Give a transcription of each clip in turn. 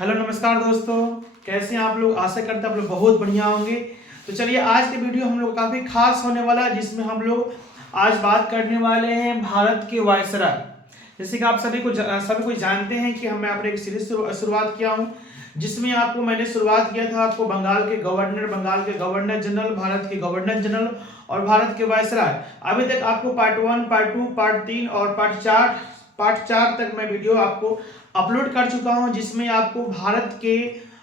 Hello नमस्कार दोस्तों, कैसे हैं आप लोग। आशा करते हैं आप लोग बहुत बढ़िया होंगे। तो चलिए आज के वीडियो हम लोग काफ़ी खास होने वाला है, जिसमें हम लोग आज बात करने वाले हैं भारत के वायसराय। जैसे कि आप सभी को जानते हैं कि मैं अपने एक सीरीज शुरुआत किया हूं, जिसमें आपको मैंने शुरुआत किया था आपको बंगाल के गवर्नर जनरल, भारत के गवर्नर जनरल और भारत के वायसराय। अभी तक आपको पार्ट 1, पार्ट 2, पार्ट 3 और पार्ट 4 तक मैं वीडियो आपको अपलोड कर चुका हूं, जिसमें आपको भारत के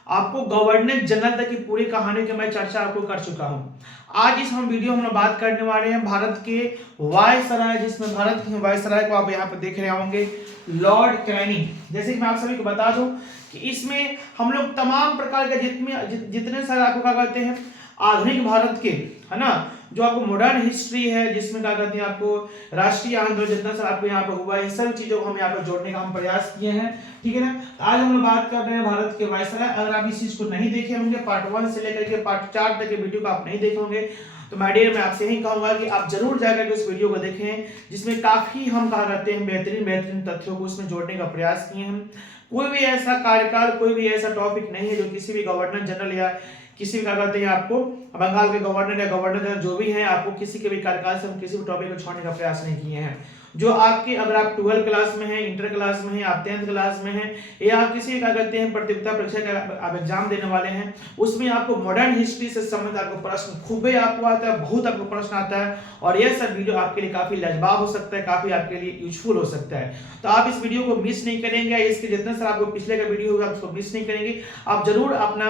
गवर्नर जनरल तक की पूरी कहानी की मैं चर्चा आपको कर चुका हूं। आज इस वीडियो में हम बात करने वाले हैं भारत के वायसराय, जिसमें भारत के वायसराय को आप यहाँ पे देख रहे होंगे, लॉर्ड कैनिंग। जैसे कि मैं आप सभी को बता दूं कि इसमें हम लोग तमाम प्रकार के जितने सारे आपको क्या कहते हैं आधुनिक भारत के, है ना, जो आपको मॉडर्न हिस्ट्री है, जिसमें क्या कहते हैं आपको राष्ट्रीय आंदोलन जितना सा आपको यहाँ पे हुआ, इन सब चीजों को हम यहाँ पे जोड़ने का हम प्रयास किए हैं। ठीक है ना। आज हम लोग बात कर रहे हैं भारत के वायसराय। अगर आप इस चीज को नहीं देखे होंगे, पार्ट 1 से लेकर के पार्ट 4 तक के वीडियो को आप नहीं देखे होंगे, तो माय डियर मैं आपसे यही कहूंगा कि आप जरूर जाकर के उस वीडियो को देखें, जिसमें काफी हम कहा करते हैं बेहतरीन तथ्यों को उसमें जोड़ने का प्रयास किए हैं। कोई भी ऐसा कार्यकाल, कोई भी ऐसा टॉपिक नहीं है जो किसी भी गवर्नर जनरल या किसी भी क्या कहते हैं आपको बंगाल के गवर्नर या गवर्नर जनरल जो भी हैं, आपको किसी के भी कार्यकाल से हम किसी भी टॉपिक को छोड़ने का प्रयास नहीं किए हैं। जो आपके, अगर आप 12 क्लास में हैं, इंटर क्लास में हैं, आप 10th क्लास में हैं, या आप किसी क्या कहते हैं प्रतियोगिता परीक्षा का आप एग्जाम देने वाले हैं, उसमें आपको मॉडर्न हिस्ट्री से संबंधित आपको प्रश्न खूबे आपको आता है, बहुत आपको प्रश्न आता है, और यह सब वीडियो आपके लिए काफी लाजवाब हो सकता है, काफी आपके लिए यूजफुल हो सकता है। तो आप इस वीडियो को मिस नहीं करेंगे, इसके जितने सारे आपको पिछले का वीडियो होगा आप उसको मिस नहीं करेंगे। आप जरूर अपना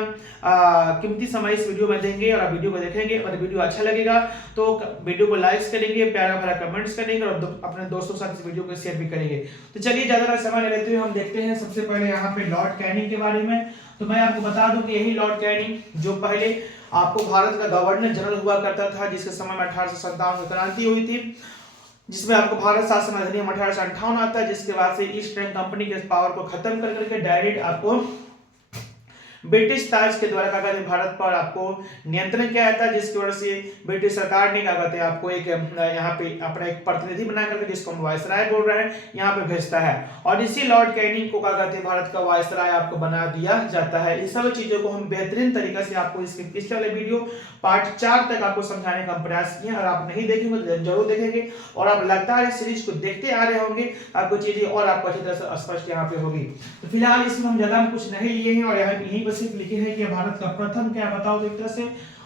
कीमती समय इस वीडियो में देंगे और आप वीडियो को देखेंगे, और वीडियो अच्छा लगेगा तो वीडियो को लाइक करेंगे, प्यारा भरा कमेंट्स करेंगे, और अपने दोस्तों के साथ इस वीडियो को शेयर भी करेंगे। तो चलिए ज्यादा समय नहीं लेते हुए हम देखते हैं सबसे पहले यहाँ पे लॉर्ड कैनिंग के बारे में। तो मैं आपको बता दूं कि यही लॉर्ड कैनिंग जो पहले आपको भारत का गवर्नर जनरल हुआ करता था, जिसके समय में 1857 में क्रांति हुई थी, जिसमें आपको भारत शासन अधिनियम 1858 आता है, जिसके बाद से ईस्ट इंडिया कंपनी के पावर को खत्म कर करके डायरेक्ट आपको ब्रिटिश ताज के द्वारा क्या कहते हैं भारत पर आपको नियंत्रण किया जाता है, जिसकी वजह से ब्रिटिश सरकार ने क्या कहते हैं आपको एक यहाँ पे अपना एक प्रतिनिधि बना करके, जिसको हम वायसराय बोल रहे हैं, यहाँ पे भेजता है, और इसी लॉर्ड कैनिंग को क्या कहते हैं भारत का वायसराय आपको बना दिया जाता है। इन सब चीजों को हम बेहतरीन तरीके से आपको इसके पिछले वाले वीडियो पार्ट 4 तक आपको समझाने का प्रयास किया। अगर आप नहीं देखेंगे तो जरूर देखेंगे, और आप लगातार इस सीरीज को देखते आ रहे होंगे, आपको चीजें और आपको अच्छी तरह से स्पष्ट यहाँ पे होगी। तो फिलहाल इसमें हम ज्यादा कुछ नहीं लिए हैं, और यहीं पर सिर्फ लिखे हैं कि भारत का प्रथम क्या बताओ, तो एक तरह से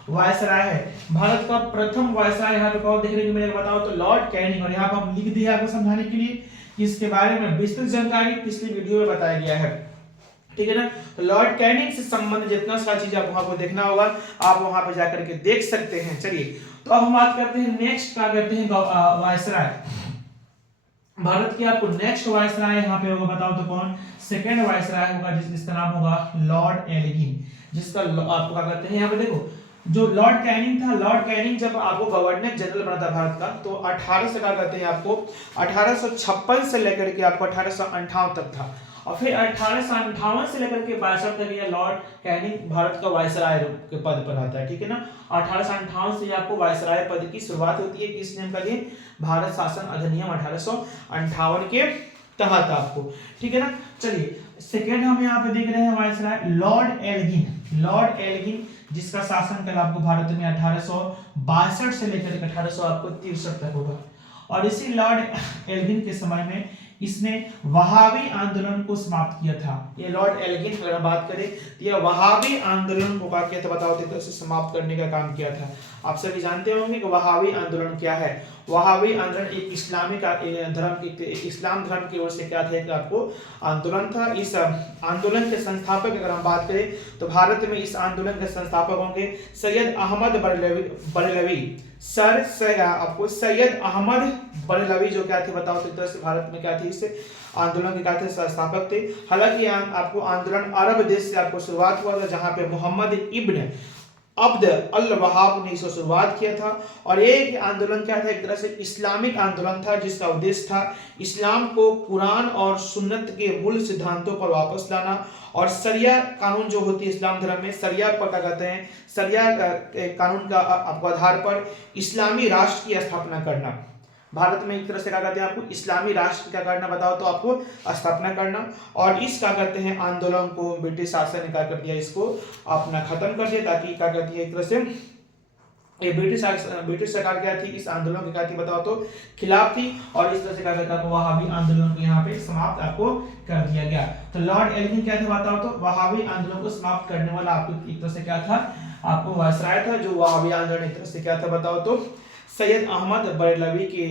वायसराय है। भारत का प्रथम वायसराय यहाँ पे कौन देखने को मिलेगा बताओ, तो लॉर्ड कैनिंग। और यहाँ पर हम लिख दिया आपको समझाने के लिए कि इसके बारे में विस्तृत जानकारी पिछली वीडियो में बताया गया है। ठीक है ना। तो लॉर्ड कैनिंग से संबंधित जितना सारा चीज आप वहां को देखना होगा, आप वहां पे जाकर के देख सकते हैं। चलिए तो अब हम बात करते हैं नेक्स्ट क्या करते हैं वायसराय। भारत के आपको नेक्स्ट वायसराय यहाँ पे होगा बताओ तो कौन, सेकंड वायसराय होगा, जिसका नाम होगा लॉर्ड एल्गिन, जिसका आपको क्या कहते हैं यहाँ पे देखो, जो लॉर्ड कैनिंग था, लॉर्ड कैनिंग जब आपको गवर्नर जनरल बना था भारत का, तो 1800 क्या कहते हैं आपको 1856 से लेकर के आपको 1858 तक था, और फिर 1858 से लेकर के 62 तक यह लॉर्ड कैनिंग भारत का वायसराय के पद पर आता है। ठीक है ना। 1858 से आपको वायसराय पद की शुरुआत होती है, किस नियम का लिए, भारत शासन अधिनियम 1858 के तहत आपको। ठीक है ना। चलिए सेकेंड हम यहाँ पे देख रहे हैं viceroy Lord Elgin. Lord Elgin जिसका शासन काल आपको भारत में 1862 से लेकर 1863 तक होगा, और इसी लॉर्ड एल्गिन के समय में इसने वहाबी आंदोलन को समाप्त किया था। ये लॉर्ड एल्गिन अगर बात करें तो यह वहाबी आंदोलन को क्या किया था बताओ, तो इसे समाप्त करने का काम किया था। आप सभी जानते होंगे कि वहाबी आंदोलन क्या है। वहाबी आंदोलन एक इस्लामिक धर्म, इस्लाम धर्म की ओर से क्या था, एक आपको आंदोलन था। इस आंदोलन के संस्थापक अगर हम बात करें तो भारत में इस आंदोलन के संस्थापक होंगे सैयद अहमद बरेलवी। आपको सैयद अहमद बरेलवी जो क्या थे बताओ, तो इस तरह से भारत में क्या थी, इस आंदोलन के क्या थे, संस्थापक थे। हालांकि आपको आंदोलन अरब देश से आपको शुरुआत हुआ था, जहां पे मोहम्मद इब्न अब्द अल वहाब ने इसको शुरुआत किया था, और एक आंदोलन क्या था, एक तरह से इस्लामिक आंदोलन था, जिसका उद्देश्य था इस्लाम को कुरान और सुन्नत के मूल सिद्धांतों पर वापस लाना, और शरिया कानून जो होती है इस्लाम धर्म में, शरिया पर क्या कहते हैं, शरिया कानून का आपको आधार पर इस्लामी राष्ट्र की स्थापना करना। भारत में एक तरह से क्या कहते हैं आपको इस्लामी राष्ट्र क्या करना बताओ तो आपको स्थापना करना। और इस क्या कहते हैं आंदोलन को ब्रिटिश शासन ने क्या कर दिया, इसको अपना खत्म कर दिया, ताकि क्या कहती है एक तरह से ये ब्रिटिश सरकार क्या थी, इस आंदोलन की क्या थी बताओ तो खिलाफ थी। और इस तरह से क्या कहता है वहाबी आंदोलन को यहाँ पे समाप्त आपको कर दिया गया। तो लॉर्ड एल्गिन क्या था बताओ तो वहाबी आंदोलन को समाप्त करने वाला आपको एक तरह से क्या था, आपको वायसराय था, जो वहाबी आंदोलन एक तरह से क्या था बताओ तो सैयद अहमद बरेलवी के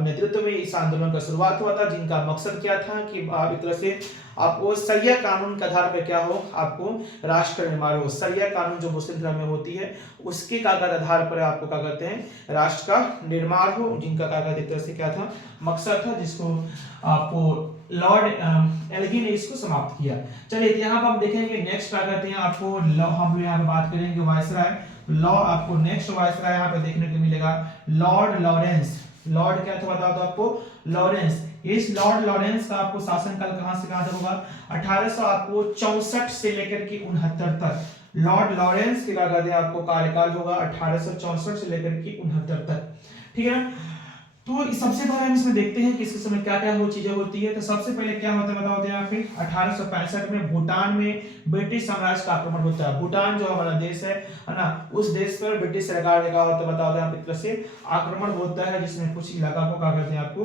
नेतृत्व में इस आंदोलन का शुरुआत हुआ था, जिनका मकसद क्या था कि एक तरह से आपको शरिया कानून के आधार पर क्या हो, आपको राष्ट्र निर्माण हो। शरिया कानून जो मुस्लिम धर्म में होती है उसके कागज आधार पर आपको क्या कहते हैं राष्ट्र का निर्माण हो, जिनका कागज एक तरह से क्या था मकसद था, जिसको आपको लॉर्ड एल्गिन ने इसको समाप्त किया। चलिए यहाँ पर हम देखेंगे नेक्स्ट क्या कहते हैं आपको, हम यहाँ पे बात करेंगे वायसराय लॉ। आपको नेक्स्ट वायसराय यहाँ पे देखने को मिलेगा लॉर्ड लॉरेंस। लॉर्ड क्या था बताओ तो आपको लॉरेंस। इस लॉर्ड लॉरेंस का आपको शासनकाल कहां से कहां तक होगा, 1864 से लेकर के 69 तक लॉर्ड लॉरेंस के क्या कहते हैं आपको कार्यकाल होगा 1864 से लेकर के 69 तक। ठीक है ना। तो सबसे पहले हम इसमें देखते हैं कि इसके समय क्या क्या वो चीजें होती है। तो सबसे पहले क्या होता है बताओ तो यहाँ पे 1865 में भूटान में ब्रिटिश साम्राज्य का आक्रमण होता है। भूटान जो हमारा देश है ना, उस देश पर ब्रिटिश सरकार ने क्या होता है बताओ यहाँ पे से आक्रमण होता है, जिसमें कुछ इलाका को क्या कहते हैं आपको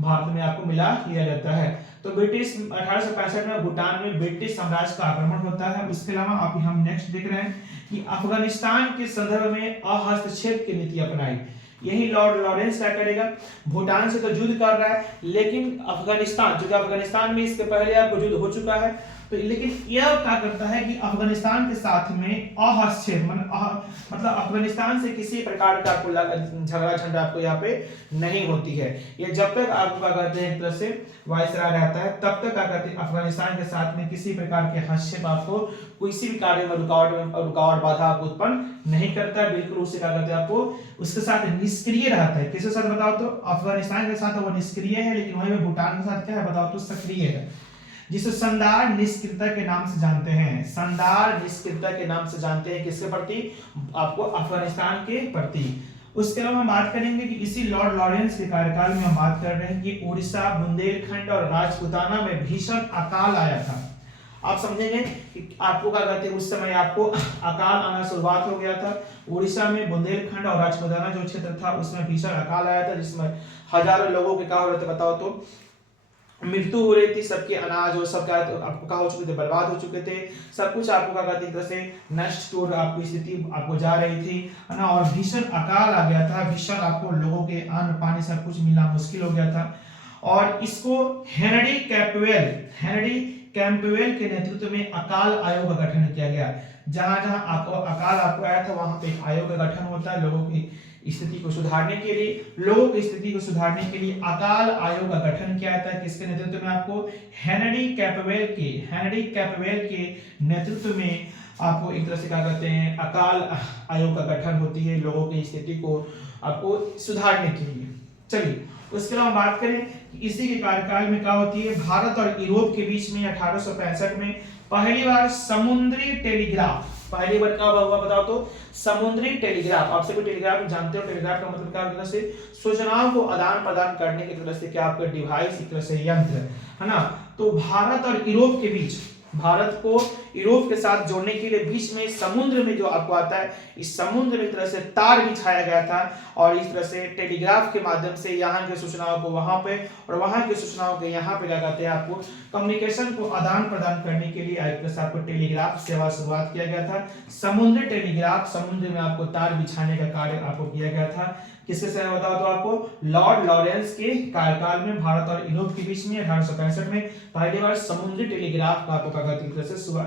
भारत में आपको मिला लिया जाता है। तो ब्रिटिश 1865 में भूटान में ब्रिटिश साम्राज्य का आक्रमण होता है। उसके अलावा आप हम नेक्स्ट देख रहे हैं कि अफगानिस्तान के संदर्भ में अहस्तक्षेप की नीति अपनाई। यही लॉर्ड लॉरेंस क्या करेगा, भूटान से तो युद्ध कर रहा है, लेकिन अफगानिस्तान जो अफगानिस्तान में इसके पहले आपको युद्ध हो चुका है, तो लेकिन यह क्या करता है कि अफगानिस्तान के साथ में अहस्तक्षेप मतलब अफगानिस्तान से किसी प्रकार का आपको झगड़ा झंडा आपको यहाँ पे नहीं होती है। ये जब तक आपको क्या कहते हैं एक तरह से वायसराय रहता है तब तक क्या कहते हैं अफगानिस्तान के साथ में किसी प्रकार के हस्तक्षेप आपको किसी भी कार्य में रुकावट बाधा आपको उत्पन्न नहीं करता है। बिल्कुल उससे क्या कहते हैं आपको उसके साथ निष्क्रिय रहता है। किसके साथ बताओ तो अफगानिस्तान के साथ वो निष्क्रिय है, लेकिन वहीं में भूटान के साथ क्या है बताओ तो सक्रिय है, जिसे शानदार निष्क्रियता के नाम से जानते हैं। शानदार निष्क्रियता के नाम से जानते हैं किसके प्रति, आपको अफगानिस्तान के प्रति। उसके अलावा हम बात करेंगे कि इसी लॉर्ड लॉरेंस के कार्यकाल में हम बात कर रहे हैं कि उड़ीसा, बुंदेलखंड और राजपुताना में भीषण अकाल आया था। आप समझेंगे कि आपको क्या कहते हैं उस समय आपको अकाल आना शुरुआत हो गया था। उड़ीसा में बुंदेलखंड और राजपुताना जो क्षेत्र था उसमें भीषण अकाल आया था, जिसमें हजारों लोगों के क्या हो रहे थे बताओ तो मृत्यु हो रही थी। सबके अनाज और सब क्या आपको क्या हो चुके थे, बर्बाद हो चुके थे। सब कुछ आपको क्या कहते हैं से नष्ट टूट आपकी स्थिति आपको जा रही थी, है ना। और भीषण अकाल आ गया था, भीषण आपको लोगों के अन्न पानी सब कुछ मिलना मुश्किल हो गया था। और इसको हेनरी कैंपबेल के नेतृत्व में अकाल आयोग का गठन किया गया। जहां जहां आपको अकाल आपको आया था वहां पे आयोग का गठन होता है लोगों की स्थिति को सुधारने के लिए अकाल आयोग का गठन किया जाता है। किसके नेतृत्व में, आपको हेनरी कैंपबेल के नेतृत्व में आपको एक तरह से क्या कहते हैं अकाल आयोग का गठन होती है लोगों की स्थिति को आपको सुधारने के लिए। चलिए उसके अलावा बात करें कि इसी के कार्यकाल में क्या होती है, भारत और यूरोप के बीच में 1865 में पहली बार समुद्री टेलीग्राफ, पहली बार कब हुआ बताओ तो समुद्री टेलीग्राफ। आप सभी टेलीग्राफ जानते हो, टेलीग्राफ का मतलब क्या होता है, सूचनाओं को आदान प्रदान करने की तरह से क्या आपका डिवाइस एक तरह से यंत्र है ना। तो भारत और यूरोप के बीच, भारत को यूरोप के साथ जोड़ने के लिए बीच में समुद्र में जो आपको आता है, इस समुद्र में एक तरह से तार बिछाया गया था और इस तरह से टेलीग्राफ के माध्यम से यहाँ के सूचनाओं को वहां पे और वहां के सूचनाओं को यहाँ पे लगाते हैं। आपको कम्युनिकेशन को आदान प्रदान करने के लिए एक तरह से आपको टेलीग्राफ सेवा शुरुआत किया गया था। समुद्री टेलीग्राफ, समुद्र में आपको तार बिछाने का कार्य आपको किया गया था। किसके समय बताओ तो आपको लॉर्ड लॉरेंस के कार्यकाल में भारत और यूरोप के बीच में 1865 में पहली बार समुद्री टेलीग्राफ का आपको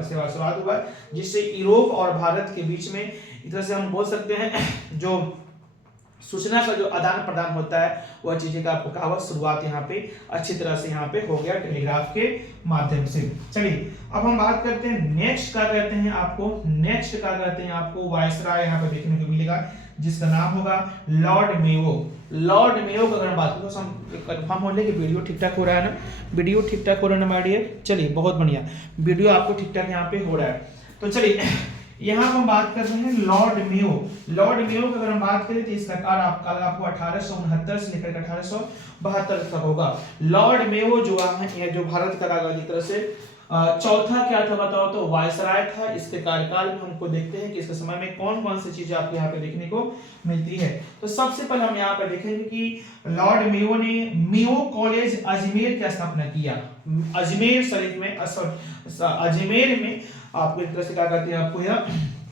सेवा शुरुआत हुआ, जिससे यूरोप और भारत के बीच में एक तरह से हम बोल सकते हैं जो सूचना का जो आदान प्रदान होता है वह चीजें का आपको कहा शुरुआत यहाँ पे अच्छी तरह से यहाँ पे हो गया टेलीग्राफ के माध्यम से। चलिए अब हम बात करते हैं नेक्स्ट क्या कहते हैं आपको वायसराय यहाँ पे देखने को मिलेगा जिसका नाम होगा लॉर्ड मेयो। लॉर्ड मेयो का अगर हम बात करें तो हम कंफर्म हो ले कि वीडियो ठीक ठाक हो रहा है ना, वीडियो ठीक ठाक हो रहा है ना माय डियर। चलिए बहुत बढ़िया, वीडियो आपको ठीक ठाक यहाँ पे हो रहा है। तो चलिए यहाँ हम बात कर रहे हैं लॉर्ड मेयो। लॉर्ड मेयो की अगर हम बात करें तो इसका काल आपको 1869 से लेकर 1872 तक होगा। लॉर्ड मेयो जो है, जो भारत का राजा की तरह से चौथा क्या था बताओ तो वायसराय था। इसके कार्यकाल में हमको देखते हैं कि इसके समय में कौन कौन सी चीजें आपको यहाँ पे देखने को मिलती है। तो सबसे पहले हम यहाँ पर देखेंगे कि लॉर्ड मेयो ने मेयो कॉलेज अजमेर की स्थापना किया। अजमेर शरीफ में अजमेर में आपको एक तरह से क्या कहते हैं, आपको यह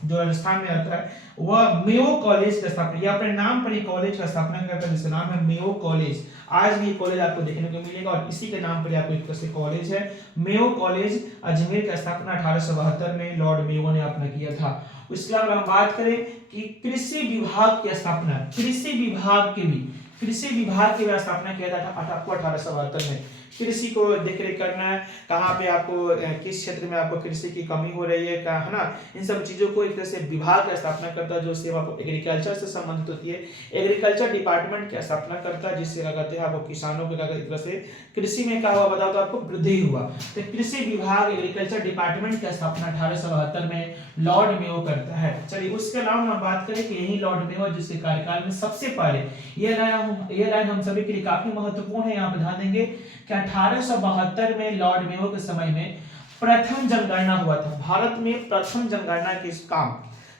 जो राजस्थान में आता है वह मेयो कॉलेज का स्थापना, या अपने नाम पर एक कॉलेज का स्थापना करता है जिसका नाम है मेयो कॉलेज। आज भी कॉलेज आपको देखने को मिलेगा और इसी के नाम पर आपको एक तरह से कॉलेज है मेयो कॉलेज अजमेर का स्थापना 1872 में लॉर्ड मेयो ने अपना किया था। उसके अलावा हम बात करें कि कृषि विभाग की स्थापना, कृषि विभाग की भी स्थापना किया था आपको 1872 में। कृषि को देखरेख करना है, कहाँ पे आपको किस क्षेत्र में आपको कृषि की कमी हो रही है, क्या है ना, इन सब चीजों को एक तरह से विभाग की स्थापना करता है जो सेवा एग्रीकल्चर से संबंधित होती है। एग्रीकल्चर डिपार्टमेंट की स्थापना करता है जिससे क्या कहते हैं आपको किसानों के एक तरह से कृषि में क्या हुआ बताओ तो आपको वृद्धि हुआ। तो कृषि विभाग एग्रीकल्चर डिपार्टमेंट की स्थापना 1872 में लॉर्ड मेयो करता है। चलिए उसके अलावा हम बात करें कि यही लॉर्ड मेयो जिसके कार्यकाल में सबसे पहले ये लाइन हम सभी के लिए काफी महत्वपूर्ण है, यहाँ पे ध्यान देंगे कि 1872 में लॉर्ड मेयो के समय में प्रथम जनगणना हुआ था। भारत में प्रथम जनगणना के काम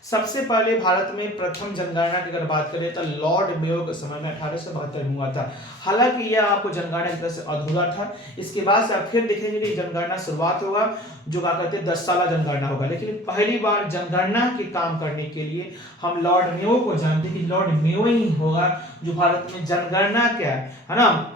सबसे पहले भारत में प्रथम जनगणना की अगर बात करें तो लॉर्ड मेयो के समय में 1872 में हुआ था। हालांकि यह आपको जनगणना की तरह से अधूरा था। इसके बाद से आप फिर देखेंगे कि जनगणना शुरुआत होगा जो क्या कहते हैं 10 साला जनगणना होगा। लेकिन पहली बार जनगणना के काम करने के लिए हम लॉर्ड मेयो को जानते हैं कि लॉर्ड मेयो ही होगा जो भारत में जनगणना क्या है ना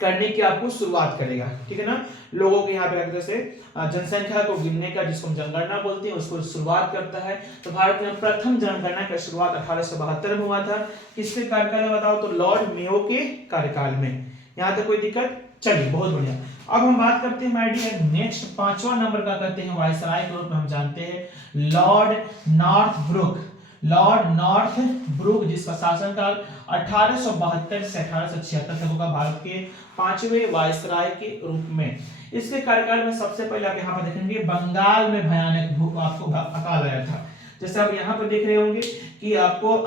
करने की आपको शुरुआत करेगा। ठीक है ना, लोगों के यहाँ पे एक तरह से जनसंख्या को गिनने का जिसको हम जनगणना बोलते हैं उसको शुरुआत करता है। तो भारत में प्रथम जनगणना की शुरुआत 1872 में हुआ था। किसके कार्यकाल में बताओ तो लॉर्ड मेयो के कार्यकाल में। यहाँ तक कोई दिक्कत? चलिए बहुत बढ़िया। अब हम बात करते हैं माय डियर नेक्स्ट 5वां नंबर का कहते हैं वायसराय के रूप में हम जानते हैं लॉर्ड नॉर्थब्रुक। लॉर्ड नॉर्थब्रुक जिसका शासनकाल 1872 से 1876 तक होगा भारत के 5वें वायसराय के रूप में। इसके कार्यकाल में सबसे पहले आप यहाँ पर देखेंगे बंगाल में भयानक आपको अकाल आया था। जैसे आप यहाँ पर देख रहे होंगे कि आपको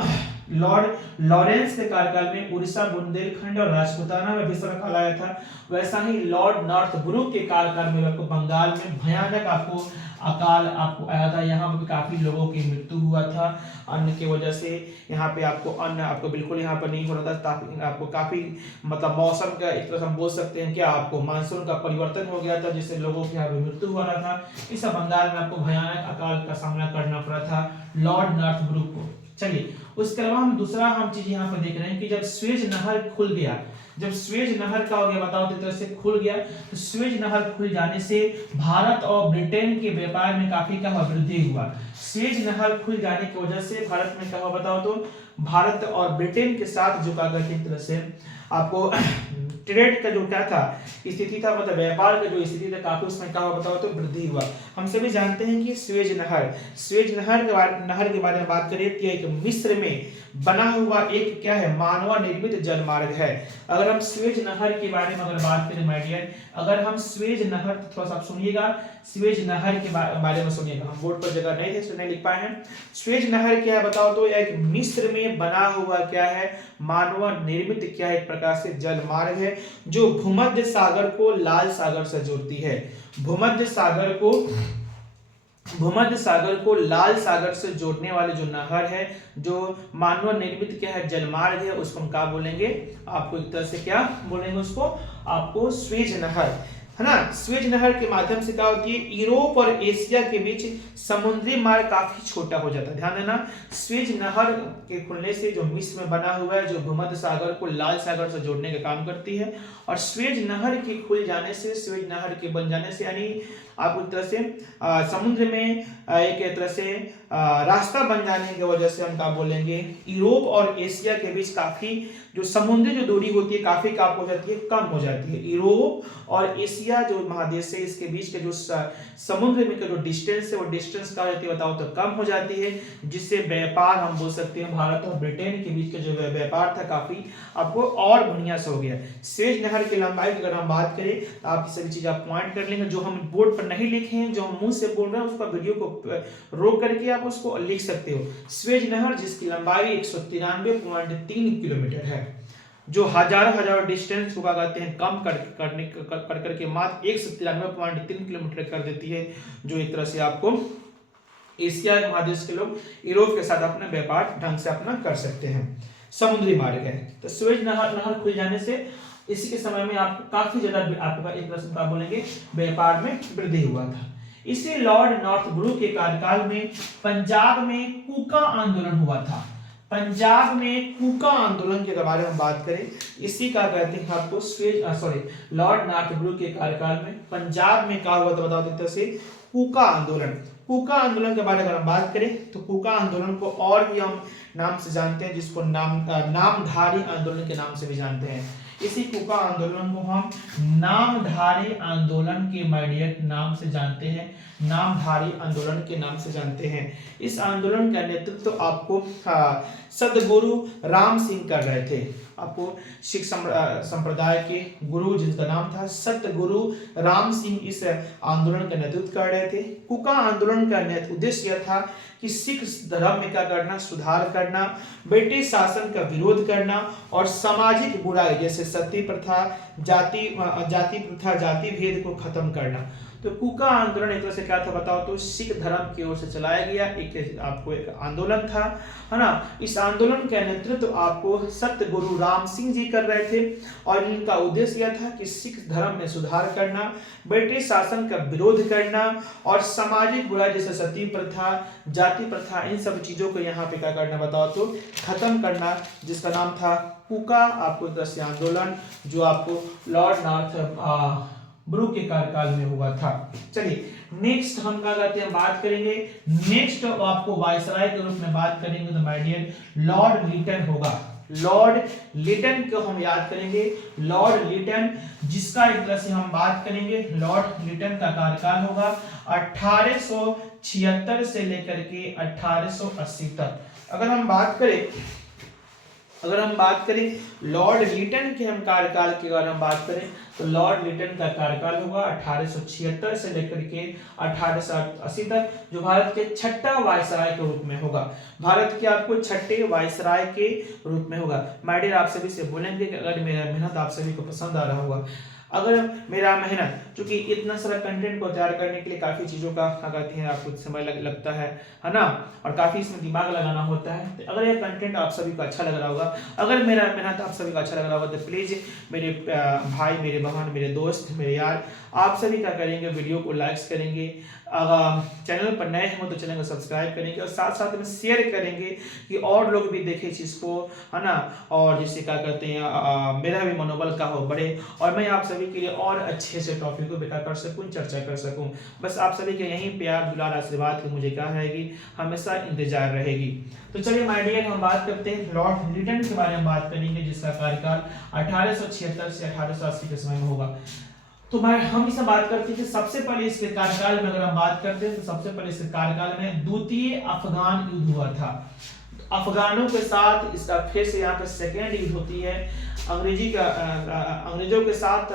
लॉर्ड लॉरेंस के कार्यकाल में उड़ीसा बुंदेलखंड और राजपूताना में भीषण अकाल आया था, वैसा ही लॉर्ड नॉर्थब्रुक के कार्यकाल में आपको बंगाल में भयानक आपको अकाल आपको आया था। यहाँ पर काफी लोगों की मृत्यु हुआ था अन्न की वजह से। यहाँ पे आपको अन्न आपको बिल्कुल यहाँ पर नहीं हो रहा था, आपको काफी मतलब मौसम का एक तरह से हम बोल सकते हैं क्या आपको मानसून का परिवर्तन हो गया था जिससे लोगों की यहाँ पे मृत्यु हो रहा था। इस बंगाल में आपको भयानक अकाल का सामना करना पड़ा था लॉर्ड नॉर्थब्रुक को। चलिए उसके अलावा हम दूसरा चीज यहाँ पर देख रहे हैं कि जब स्वेज नहर खुल गया, जब स्वेज नहर का हो गया बताओ किस तरह से खुल गया, तो स्वेज नहर खुल जाने से भारत और ब्रिटेन के व्यापार में काफी क्या हुआ वृद्धि हुआ। स्वेज नहर खुल जाने की वजह से भारत में क्या हुआ बताओ तो भारत और ब्रिटेन के साथ जो कागज की तरह से आपको ट्रेड का जो क्या था स्थिति था मतलब व्यापार का जो स्थिति था काफी उसमें क्या हुआ बताओ तो वृद्धि हुआ। हम सभी जानते हैं कि स्वेज नहर के बारे में बात करें कि एक मिस्र में बना हुआ एक क्या है मानव निर्मित जलमार्ग है। अगर हम स्वेज नहर के बारे में अगर बात करें माय डियर, अगर हम स्वेज नहर थोड़ा सा सुनिएगा, स्वेज नहर के बारे में सुनिएगा, हम बोर्ड पर जगह नहीं थे तो नहीं लिख पाए हैं। स्वेज नहर क्या है बताओ तो एक मिस्र में बना हुआ क्या है मानव निर्मित क्या है एक प्रकार से जलमार्ग है जो भूमध्य सागर को लाल सागर से जोड़ती है। भूमध्य सागर को लाल सागर से जोड़ने वाले जो नहर है जो मानव निर्मित क्या है जलमार्ग है उसको हम क्या बोलेंगे आपको एक तरह से क्या बोलेंगे उसको आपको स्वेज नहर है ना। स्वेज नहर के माध्यम से क्या होती है यूरोप और एशिया के बीच समुद्री मार्ग काफी छोटा हो जाता है। ध्यान देना स्वेज नहर के खुलने से जो मिस्र में बना हुआ है जो भूमध्य सागर को लाल सागर से जोड़ने का काम करती है और स्वेज नहर के खुल जाने से स्वेज नहर के बन जाने से यानी आप एक तरह से समुद्र में एक तरह से रास्ता बन जाने की वजह से हम क्या बोलेंगे यूरोप और एशिया के बीच काफी जो समुद्री जो दूरी होती है काफी कम हो जाती है यूरोप और एशिया एशिया जो महादेश है इसके बीच के जो समुद्र में का जो डिस्टेंस है वो डिस्टेंस क्या हो जाती है बताओ तो कम हो जाती है, जिससे व्यापार हम बोल सकते हैं भारत और ब्रिटेन के बीच का जो व्यापार था काफी आपको और बढ़िया से हो गया। स्वेज नहर की लंबाई की अगर हम बात करें तो आपकी सभी चीज आप पॉइंट कर लेंगे, जो हम बोर्ड पर नहीं लिखे हैं, जो हम मुंह से बोल रहे हैं उसका वीडियो को रोक करके आप उसको लिख सकते हो। स्वेज नहर जिसकी लंबाई 193.3 किलोमीटर है, जो हजारों डिस्टेंस को क्या कहते हैं कम करके मात्र 193.3 किलोमीटर कर देती है, जो एक तरह से आपको एशिया महादेश के लोग यूरोप के साथ अपना व्यापार ढंग से अपना कर सकते हैं। समुद्री मार्ग है तो स्वेज नहर खुल जाने से इसी के समय में आपको काफी ज्यादा आपका एक तरह का बोलेंगे व्यापार में वृद्धि हुआ था। इसे लॉर्ड नॉर्थब्रू के कार्यकाल में पंजाब में कूका आंदोलन हुआ था। पंजाब में कूका आंदोलन के बारे में बात करें, इसी का कहते हैं आपको लॉर्ड नॉर्थब्रू के कार्यकाल में पंजाब में क्या हुआ था बताओ देते से कूका आंदोलन। कूका आंदोलन के बारे में अगर हम बात करें तो कूका आंदोलन को और भी हम नाम से जानते हैं, जिसको नामधारी आंदोलन के नाम से भी जानते हैं। इसी कूका आंदोलन को हम नामधारी आंदोलन के माइडियट नाम से जानते हैं, नामधारी आंदोलन के नाम से जानते हैं। इस आंदोलन का नेतृत्व आपको सदगुरु राम सिंह कर रहे थे। आपको सिख संप्रदाय के गुरु जिनका नाम था सतगुरु राम सिंह इस आंदोलन का नेतृत्व कर रहे थे। कूका आंदोलन का उद्देश्य यह था कि सिख धर्म में क्या करना, सुधार करना, ब्रिटिश शासन का विरोध करना और सामाजिक बुराई जैसे सती प्रथा, जाति प्रथा, जाति भेद को खत्म करना। तो कूका आंदोलन एक तरह से क्या था बताओ तो सिख धर्म की ओर से चलाया गया एक आंदोलन था, है ना। इस आंदोलन का नेतृत्व आपको सतगुरु राम सिंह जी कर रहे थे और इनका उद्देश्य यह था कि सिख धर्म में सुधार करना, ब्रिटिश शासन का विरोध करना और सामाजिक बुराई जैसे सती प्रथा, जाति प्रथा, इन सब चीजों को यहाँ पे क्या करना बताओ तो खत्म करना, जिसका नाम था कूका आपको दृश्य आंदोलन, जो आपको लॉर्ड नॉर्थब्रू के कार्यकाल में हुआ था। चलिए नेक्स्ट हम क्या करते हैं बात करेंगे, नेक्स्ट आपको वायसराय के रूप में बात करेंगे तो माय डियर लॉर्ड लिटन होगा। लॉर्ड लिटन को हम याद करेंगे, लॉर्ड लिटन जिसका एक तरह से हम बात करेंगे, लॉर्ड लिटन का कार्यकाल होगा 1876 से लेकर के 1880 तक। अगर हम बात करें लॉर्ड लिटन के हम कार्यकाल के बारे में बात करें तो लॉर्ड लिटन का कार्यकाल होगा 1876 से लेकर के 1880 तक, जो भारत के छठा वायसराय के रूप में होगा। भारत के आपको छठे वायसराय के रूप में होगा। माय डियर आप सभी से बोलेंगे कि अगर मेरा मेहनत आप सभी को पसंद आ रहा होगा, अगर मेरा मेहनत क्योंकि इतना सारा कंटेंट को तैयार करने के लिए काफी चीजों का कहते हैं आपको समय लगता है ना, और काफी इसमें दिमाग लगाना होता है। तो अगर ये कंटेंट आप सभी को अच्छा लग रहा होगा, अगर मेरा मेहनत आप सभी को अच्छा लग रहा होगा तो प्लीज मेरे भाई, मेरे बहन, मेरे दोस्त, मेरे यार, आप सभी क्या करेंगे वीडियो को लाइक्स करेंगे, चैनल पर नए हैं तो चैनल को सब्सक्राइब करेंगे और साथ साथ में शेयर करेंगे कि और लोग भी देखें इस चीज को, है ना, और जिससे क्या कहते हैं मेरा भी मनोबल का हो बढ़े और मैं आप सभी के लिए और अच्छे से टॉपिक को बेटा कर सकूं, चर्चा कर सकूं। बस आप सभी के यही प्यार, दुलार, आशीर्वाद की मुझे क्या रहेगी, हमेशा इंतजार रहेगी। तो चलिए माय डियर हम बात करते हैं लॉर्ड लिटन के बारे में बात करेंगे, जिसका कार्यकाल 1876 से 1880 के समय में होगा। तो हम इसमें बात करते हैं कि सबसे पहले इसके कार्यकाल में अगर हम बात करते हैं तो सबसे पहले इसके कार्यकाल में द्वितीय अफगान युद्ध हुआ था। अफगानों के साथ इसका फिर से यहाँ पे सेकेंड युद्ध होती है। अंग्रेजों के साथ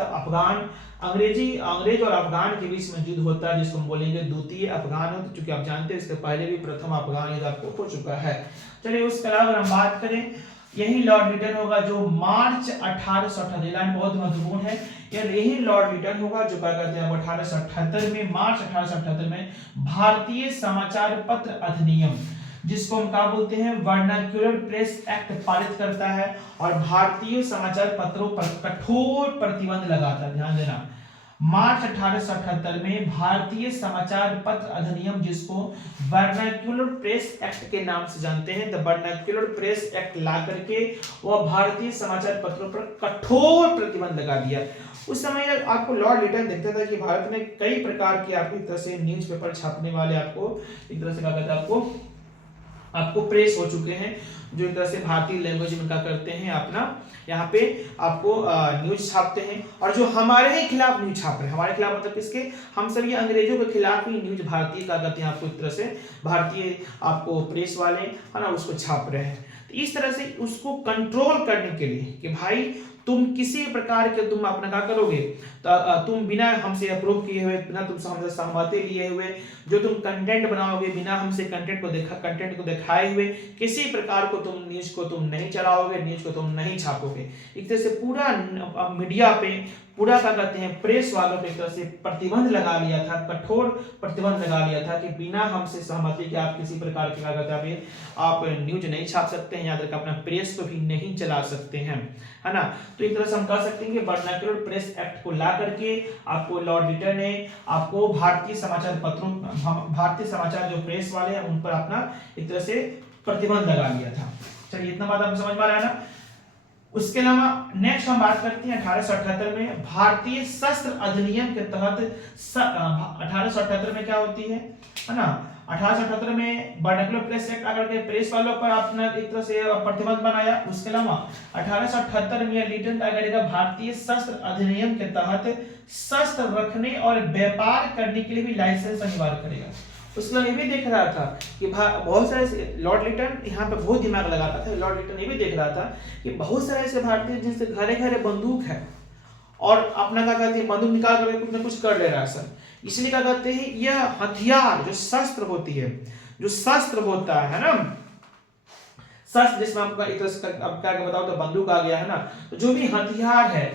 अंग्रेज और अफगान के बीच में युद्ध होता है, जिसको हम बोलेंगे द्वितीय अफगान युद्ध, क्योंकि आप जानते हैं इसके पहले भी प्रथम अफगान युद्ध आपको हो चुका है। चलिए उसके अलावा अगर हम बात करें, यही लॉर्ड लिटन होगा जो मार्च 1878 लाइन बहुत महत्वपूर्ण है, यही लॉर्ड लिटन होगा जो क्या करते हैं 1878 में, मार्च 1878 में भारतीय समाचार पत्र अधिनियम, जिसको हम क्या बोलते हैं वर्नाक्युलर प्रेस एक्ट, पारित करता है और भारतीय समाचार पत्रों पर कठोर प्रतिबंध लगाता है। ध्यान देना, मार्च 1878 में भारतीय समाचार पत्र अधिनियम, जिसको वर्नाक्युलर प्रेस एक्ट के नाम से जानते हैं, द वर्नाक्युलर प्रेस एक्ट ला करके वह भारतीय समाचार पत्रों पर कठोर प्रतिबंध लगा दिया। उस समय आपको लॉर्ड लिटन देखता था कि भारत में कई प्रकार के आपको एक तरह से न्यूज़पेपर छापने वाले आपको एक तरह से क्या कहते हैं आपको आपको प्रेस हो चुके हैं, जो एक तरह से भारतीय लैंग्वेज में क्या करते हैं अपना यहाँ पे आपको न्यूज छापते हैं, और जो हमारे ही खिलाफ न्यूज छाप रहे हैं। हमारे खिलाफ मतलब किसके, हम सब ये अंग्रेजों के खिलाफ ही न्यूज भारतीय क्या करते हैं आपको एक तरह से भारतीय आपको प्रेस वाले है ना उसको छाप रहे हैं। तो इस तरह से उसको कंट्रोल करने के लिए कि भाई तुम किसी प्रकार के तुम अपना क्या करोगे, तुम बिना हमसे अप्रूव किए हुए, बिना तुमसे हमसे सहमति लिए हुए जो तुम कंटेंट बनाओगे, बिना हमसे कंटेंट को दिखाए हुए किसी प्रकार को तुम न्यूज को तुम नहीं चलाओगे, न्यूज को तुम नहीं छापोगे। एक तरह से पूरा मीडिया पे पूरा क्या कहते हैं प्रेस वालों पे एक तरह से प्रतिबंध लगा लिया था, कठोर प्रतिबंध लगा लिया था कि बिना हमसे सहमति के आप किसी प्रकार के क्या कहते हैं आप न्यूज नहीं छाप सकते हैं, याद रखा अपना प्रेस को भी नहीं चला सकते हैं, है ना। तो एक तरह से हम कह सकते हैं कि वर्नाक्युलर प्रेस एक्ट को ला करके आपको लॉर्ड लिटन ने आपको भारतीय समाचार पत्रों, भारतीय समाचार जो प्रेस वाले हैं उन पर अपना एक तरह से प्रतिबंध लगा लिया था। चलिए इतना बात आपको समझ में आ रहा है ना। उसके अलावा नेक्स्ट हम बात करते हैं 1878 में भारतीय शस्त्र अधिनियम के तहत 1878 में क्या होती है ना, 1878 में वर्नाक्युलर प्रेस एक्ट आकर के प्रेस वालों पर अपना एक तरह से प्रतिबंध बनाया। उसके अलावा 1878 में लिटन क्या करेगा, भारतीय शस्त्र अधिनियम के तहत शस्त्र रखने और व्यापार करने के लिए भी लाइसेंस अनिवार्य करेगा। उसमें ये भी देख रहा था कि बहुत सारे लॉर्ड लिटन यहाँ पे बहुत दिमाग लगाता था। लॉर्ड लिटन ये भी देख रहा था कि बहुत सारे ऐसे भारतीय जिनसे घरे घरे बंदूक है और अपना क्या कहते हैं बंदूक निकाल कर कुछ न कुछ कर ले रहा है सर। इसलिए क्या कहते हैं यह हथियार जो शस्त्र होती है, जो शस्त्र होता है ना, शस्त्र जिसमें आपका एक तरह से अब क्या बताओ तो बंदूक आ गया है ना, तो जो भी हथियार है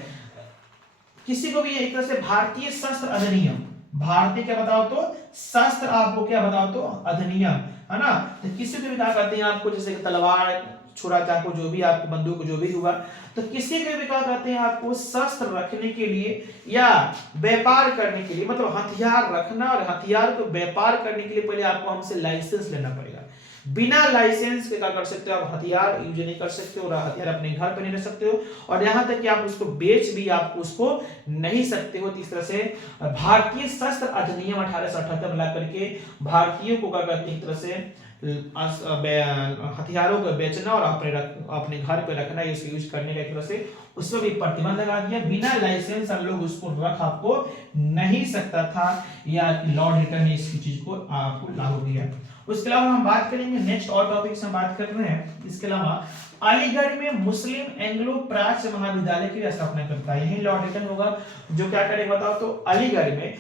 किसी को भी एक तरह से भारतीय शस्त्र अधिनियम, भारतीय क्या बताओ तो शस्त्र आपको क्या बताओ तो अधिनियम, है ना। तो किसी को भी क्या कहते हैं आपको जैसे तलवार छुरा चाकू जो भी आपको बंदूक जो भी हुआ, तो किसी को भी क्या कहते हैं आपको शस्त्र रखने के लिए या व्यापार करने के लिए, मतलब हथियार रखना और हथियार को व्यापार करने के लिए पहले आपको हमसे लाइसेंस लेना पड़ेगा। बिना लाइसेंस के क्या कर सकते हो आप हथियार यूज नहीं कर सकते हो और हथियार अपने घर पे नहीं रख सकते हो, और यहाँ तक कि आप उसको बेच भी आप उसको नहीं सकते हो। इस तरह से भारतीय शस्त्र अधिनियम 1878 में ला करके भारतीयों को क्या कहते हैं एक तरह से हथियारों को बेचना और अपने घर पे रखना, इसको यूज करने का एक तरह से उसमें भी प्रतिबंध लगा दिया। बिना लाइसेंस हम लोग उसको रख आपको नहीं सकता था, या लॉर्ड लिटन ने इस चीज को आपको लागू किया। उसके अलावा हम बात करेंगे नेक्स्ट और टॉपिक से हम बात कर रहे हैं। इसके अलावा अलीगढ़ में मुस्लिम एंग्लो प्राच्य महाविद्यालय की स्थापना करता है, यही लॉर्ड लिटन होगा जो क्या करेगा बताओ तो अलीगढ़ में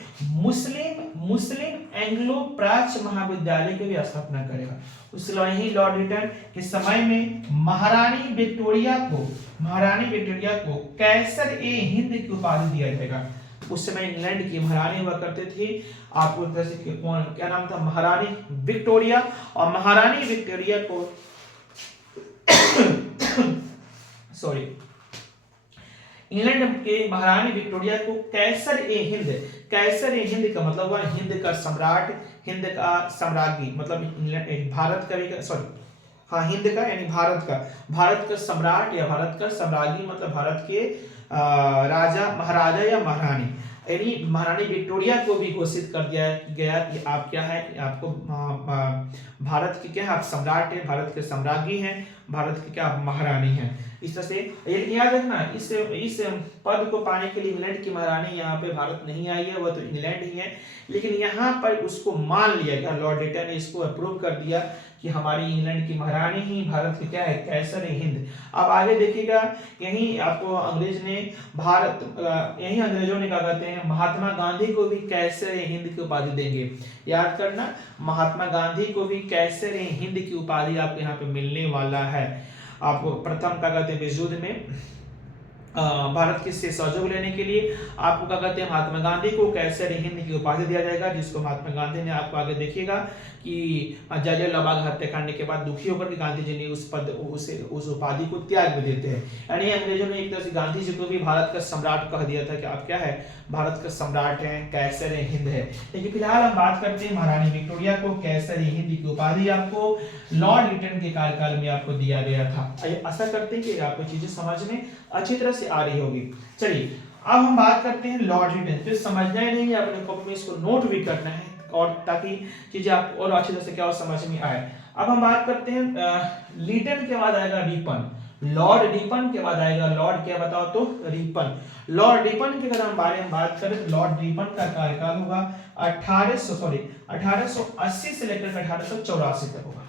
मुस्लिम एंग्लो प्राच्य महाविद्यालय की भी स्थापना करेगा। उसके अलावा यही लॉर्ड लिटन के समय में महारानी विक्टोरिया को कैसर ए हिंद की उपाधि दिया जाएगा। उस समय इंग्लैंड की महारानी हुआ करते थे, आपको तरह से कौन क्या नाम था, महारानी विक्टोरिया, और महारानी विक्टोरिया को सॉरी इंग्लैंड के महारानी विक्टोरिया को कैसर ए हिंद का मतलब हुआ हिंद का सम्राट, हिंद का साम्राज्ञी, मतलब इंग्लैंड भारत का भी सॉरी हाँ हिंद का यानी भारत का सम्राट या भारत का साम्राज्ञी, मतलब भारत के राजा महाराजा या महारानी, यानी महारानी विक्टोरिया को भी घोषित कर दिया गया कि आप क्या है, आपको भारत के क्या है, आप सम्राट है, भारत के साम्राज्ञी हैं, भारत के क्या आप महारानी हैं। इस तरह से याद रखना, इस पद को पाने के लिए इंग्लैंड की महारानी यहाँ पे भारत नहीं आई है, वह तो इंग्लैंड ही है, लेकिन यहाँ पर उसको मान लिया गया, लॉर्ड लिटन ने इसको अप्रूव कर दिया कि हमारी इंग्लैंड की महारानी ही भारत की क्या है, कैसर हिंद। अब आगे देखिएगा, यही आपको यही अंग्रेजों ने क्या कहते हैं महात्मा गांधी को भी कैसर हिंद की उपाधि देंगे। याद करना, महात्मा गांधी को भी कैसर हिंद की उपाधि आपको यहाँ पे मिलने वाला है। आपको प्रथम क्या कहते हैं विश्व युद्ध में भारत के से सहयोग लेने के लिए आपको क्या कहते हैं महात्मा गांधी को कैसर हिंद की उपाधि दिया जाएगा, जिसको महात्मा गांधी ने आपको आगे देखिएगा कि जलियांवाला बाग हत्याकांड के बाद दुखी होकर के गांधी जी ने उस उपाधि को त्याग भी देते हैं। यानी अंग्रेजों ने एक तरह से गांधी जी को भी भारत का सम्राट कह दिया था कि आप क्या है, भारत का सम्राट हैं, कैसर हिंद है। लेकिन फिलहाल हम बात करते हैं महारानी विक्टोरिया को कैसर हिंद की उपाधि आपको लॉर्ड लिटन के कार्यकाल में आपको दिया गया था। आशा करते हैं कि आपको चीजें समझ में अच्छी तरह से आ रही होगी। चलिए अब हम बात करते हैं लॉर्ड लिटन। फिर समझना ही नहीं है, अपने कॉपी में इसको नोट भी करना है और ताकि चीजें आप और अच्छी तरह से क्या समझ में आए। अब हम बात करते हैं लीटन के बाद आएगा रिपन, लॉर्ड रिपन के बाद आएगा लॉर्ड क्या बताओ तो रिपन। लॉर्ड रिपन के अगर हम बारे में बात करें तो लॉर्ड रिपन का कार्यकाल होगा 1880 से लेकर 1884 तक होगा।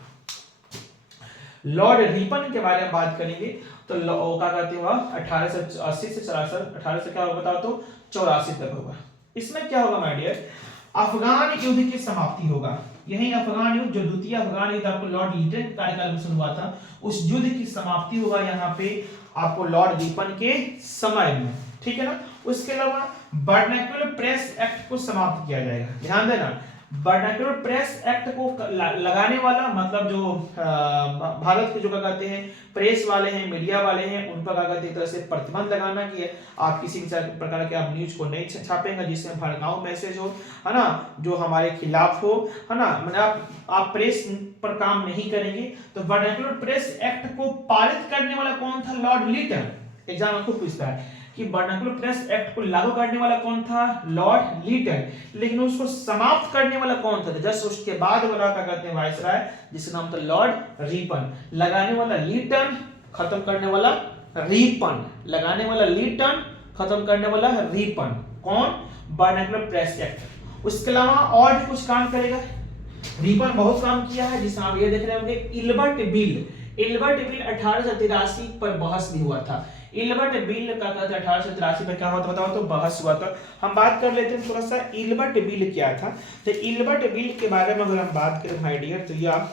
लॉर्ड रिपन के बारे में बात करेंगे तो क्या कहते हैं 1880 से 18 से क्या होगा बताओ तो 84 तक होगा। इसमें क्या होगा माय डियर, अफगान युद्ध की समाप्ति होगा। यही अफगान युद्ध, जो द्वितीय अफगान युद्ध आपको लॉर्ड लीटन के कार्यकाल में शुरू हुआ था, उस युद्ध की समाप्ति होगा यहाँ पे आपको लॉर्ड रिपन के समय में, ठीक है ना। उसके अलावा वर्नाक्युलर प्रेस एक्ट को समाप्त किया जाएगा। ध्यान देना, वर्नाक्युलर प्रेस एक्ट को लगाने वाला मतलब जो भारत के जो क्या कहते हैं प्रेस वाले हैं, मीडिया वाले हैं, उन पर क्या कहते हैं एक तरह से प्रतिबंध लगाना कि आप किसी प्रकार के आप न्यूज को नहीं छापेंगे जिसमें भड़काऊ मैसेज हो, है ना, जो हमारे खिलाफ हो, है ना, मतलब आप प्रेस पर काम नहीं करेंगे। तो वर्नाक्युलर प्रेस एक्ट को पारित करने वाला कौन था? Lord Lytton. एग्जाम आपको पूछता है कि वर्नाक्युलर प्रेस एक्ट को लागू करने वाला कौन था? Lord Lytton. लेकिन उसको समाप्त करने वाला कौन था? जस्ट उसके बाद वाला क्या कहते हैं वायसराय, जिसका नाम था लॉर्ड रिपन। लगाने वाला लीटन, खत्म करने वाला रिपन। लगाने वाला लीटन, खत्म करने वाला रिपन। कौन? Vernacular press act. उसके अलावा और भी कुछ काम करेगा। रिपन बहुत काम किया है, जिसमें आप ये देख रहे होंगे इल्बर्ट बिल। इल्बर्ट बिल 1883 पर बहस भी हुआ था। इल्बर्ट बिल का 1883 में क्या हुआ था बताओ तो बहस हुआ था। हम बात कर लेते हैं थोड़ा सा इल्बर्ट बिल क्या था। तो इल्बर्ट बिल के बारे में अगर हम बात करें माय डियर, तो यह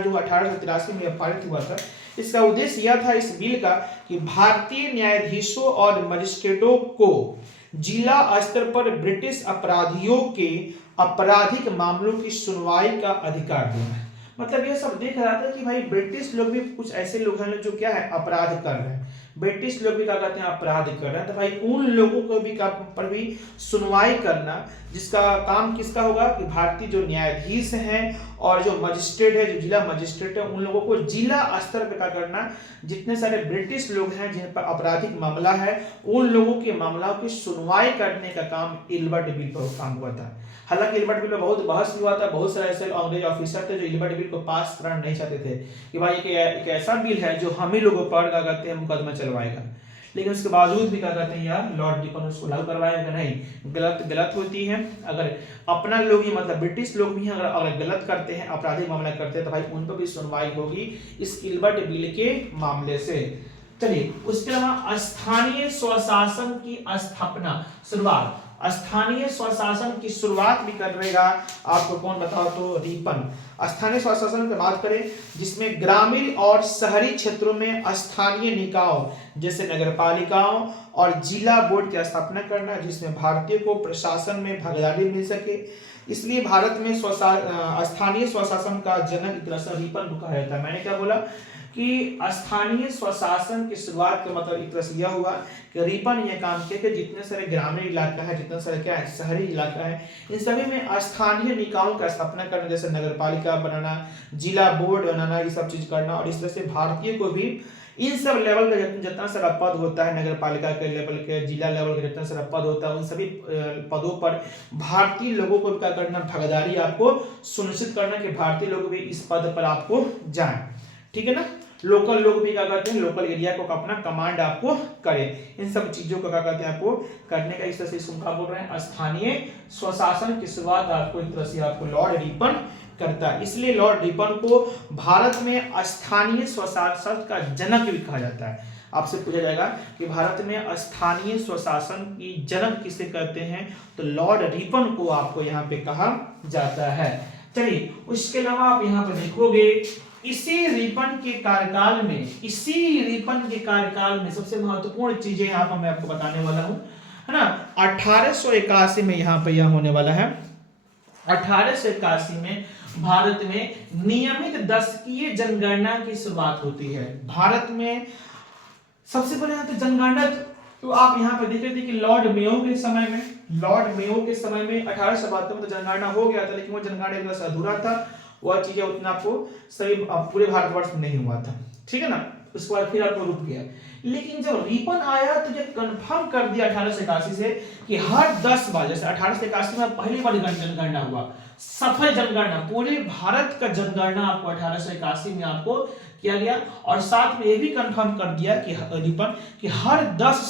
जो 1883 में पारित हुआ था, इसका उद्देश्य यह था इस बिल का कि भारतीय न्यायाधीशों और मजिस्ट्रेटों को जिला स्तर पर ब्रिटिश अपराधियों के आपराधिक मामलों की सुनवाई का अधिकार देना। मतलब ये सब देख रहा था कि भाई ब्रिटिश लोग भी कुछ ऐसे लोग हैं जो क्या है अपराध कर रहे हैं। ब्रिटिश लोग भी क्या कहते हैं अपराध कर रहे हैं, तो भाई उन लोगों को भी पर भी सुनवाई करना, जिसका काम किसका होगा कि भारतीय जो न्यायाधीश हैं और जो मजिस्ट्रेट है, जो जिला मजिस्ट्रेट है, उन लोगों को जिला स्तर पर क्या करना, जितने सारे ब्रिटिश लोग हैं जिन पर आपराधिक मामला है, उन लोगों के मामलों की सुनवाई करने का काम इल्बर्ट बिल पर काम हुआ था। हालांकि इल्बर्ट बिल में बहुत बहस हुआ था, बहुत सारे ऐसे अंग्रेज ऑफिसर थे जो इल्बर्ट बिल को पास कराना नहीं चाहते थे कि भाई एक ऐसा बिल है जो हम ही लोगों पर क्या कहते हैं मुकदमा चलवाएगा। लेकिन उसके बावजूद भी क्या कहते हैं यार लॉर्ड रिपन उसको लागू करवाएगा नहीं। गलत होती है। अगर अपना लोग ही मतलब ब्रिटिश लोग भी अगर गलत करते हैं, आपराधिक मामला करते हैं, तो भाई उन पर भी सुनवाई होगी इस इल्बर्ट बिल के मामले से। चलिए, उसके अलावा स्थानीय स्वशासन की स्थापना शुरुआत, स्थानीय स्वशासन की शुरुआत भी कर रहेगा आपको कौन बताओ तो रिपन। स्थानीय स्वशासन की बात करें जिसमें ग्रामीण और शहरी क्षेत्रों में स्थानीय निकायों जैसे नगरपालिकाओं और जिला बोर्ड की स्थापना करना, जिसमें भारतीय को प्रशासन में भागीदारी मिल सके। इसलिए भारत में स्थानीय स्वशासन का जनक एक तरह से रिपन को कहा जाता है। मैंने क्या बोला कि स्थानीय स्वशासन की शुरुआत का मतलब एक तरह से यह हुआ कि रिपन यह काम किया कि जितने सारे ग्रामीण इलाका है, जितने सारे क्या है शहरी इलाका है, इन सभी में स्थानीय निकायों का स्थापना करना, जैसे नगरपालिका बनाना, जिला बोर्ड बनाना, ये सब चीज करना। और इस तरह से भारतीय को भी इन सब लेवल का जितना सारा पद होता है, नगरपालिका के लेवल के, जिला लेवल का जितना सारा पद होता है, उन सभी पदों पर भारतीय लोगों को क्या करना, भागीदारी आपको सुनिश्चित करना कि भारतीय लोग भी इस पद पर आपको जाएं। ठीक है ना। लोकल लोग भी क्या करते हैं, लोकल एरिया को अपना कमांड आपको करें। इन सब चीजों को क्या कहते हैं आपको करने का, इस तरह से इसको बोल रहे हैं स्थानीय स्वशासन की शुरुआत आपको एक तरह से आपको लॉर्ड रिपन करता है। इसलिए लॉर्ड रिपन को भारत में स्थानीय स्वशासन का जनक भी कहा जाता है। आपसे पूछा जाएगा कि भारत में स्थानीय स्वशासन की जनक किसे कहते हैं, तो लॉर्ड रिपन को आपको यहाँ पे कहा जाता है। चलिए, उसके अलावा आप यहाँ पे देखोगे इसी रिपन के कार्यकाल में सबसे महत्वपूर्ण चीजें यहाँ पर मैं आपको बताने वाला हूँ, है ना। 1881 में यहाँ पे यह होने वाला है। 1881 में भारत में नियमित दशकीय जनगणना की शुरुआत होती है। भारत में सबसे पहले यहाँ पे जनगणना, तो आप यहाँ पे देख रहे थे कि लॉर्ड मेयो के समय में 1872 में तो जनगणना हो गया था, लेकिन वो जनगणना एक अधूरा था। वह चीजें उतना आपको सभी पूरे भारतवर्ष में नहीं हुआ था। ठीक है ना। उसके बाद फिर आपको रुक गया। लेकिन जब रिपन आया तो ये कंफर्म कर दिया 1881 से कि हर 10 बार, जैसे 1881 में पहली बार जनगणना हुआ, सफल जनगणना, पूरे भारत का जनगणना आपको 1881 में आपको किया गया। और साथ में ये भी कंफर्म कर दिया कि रिपन कि हर 10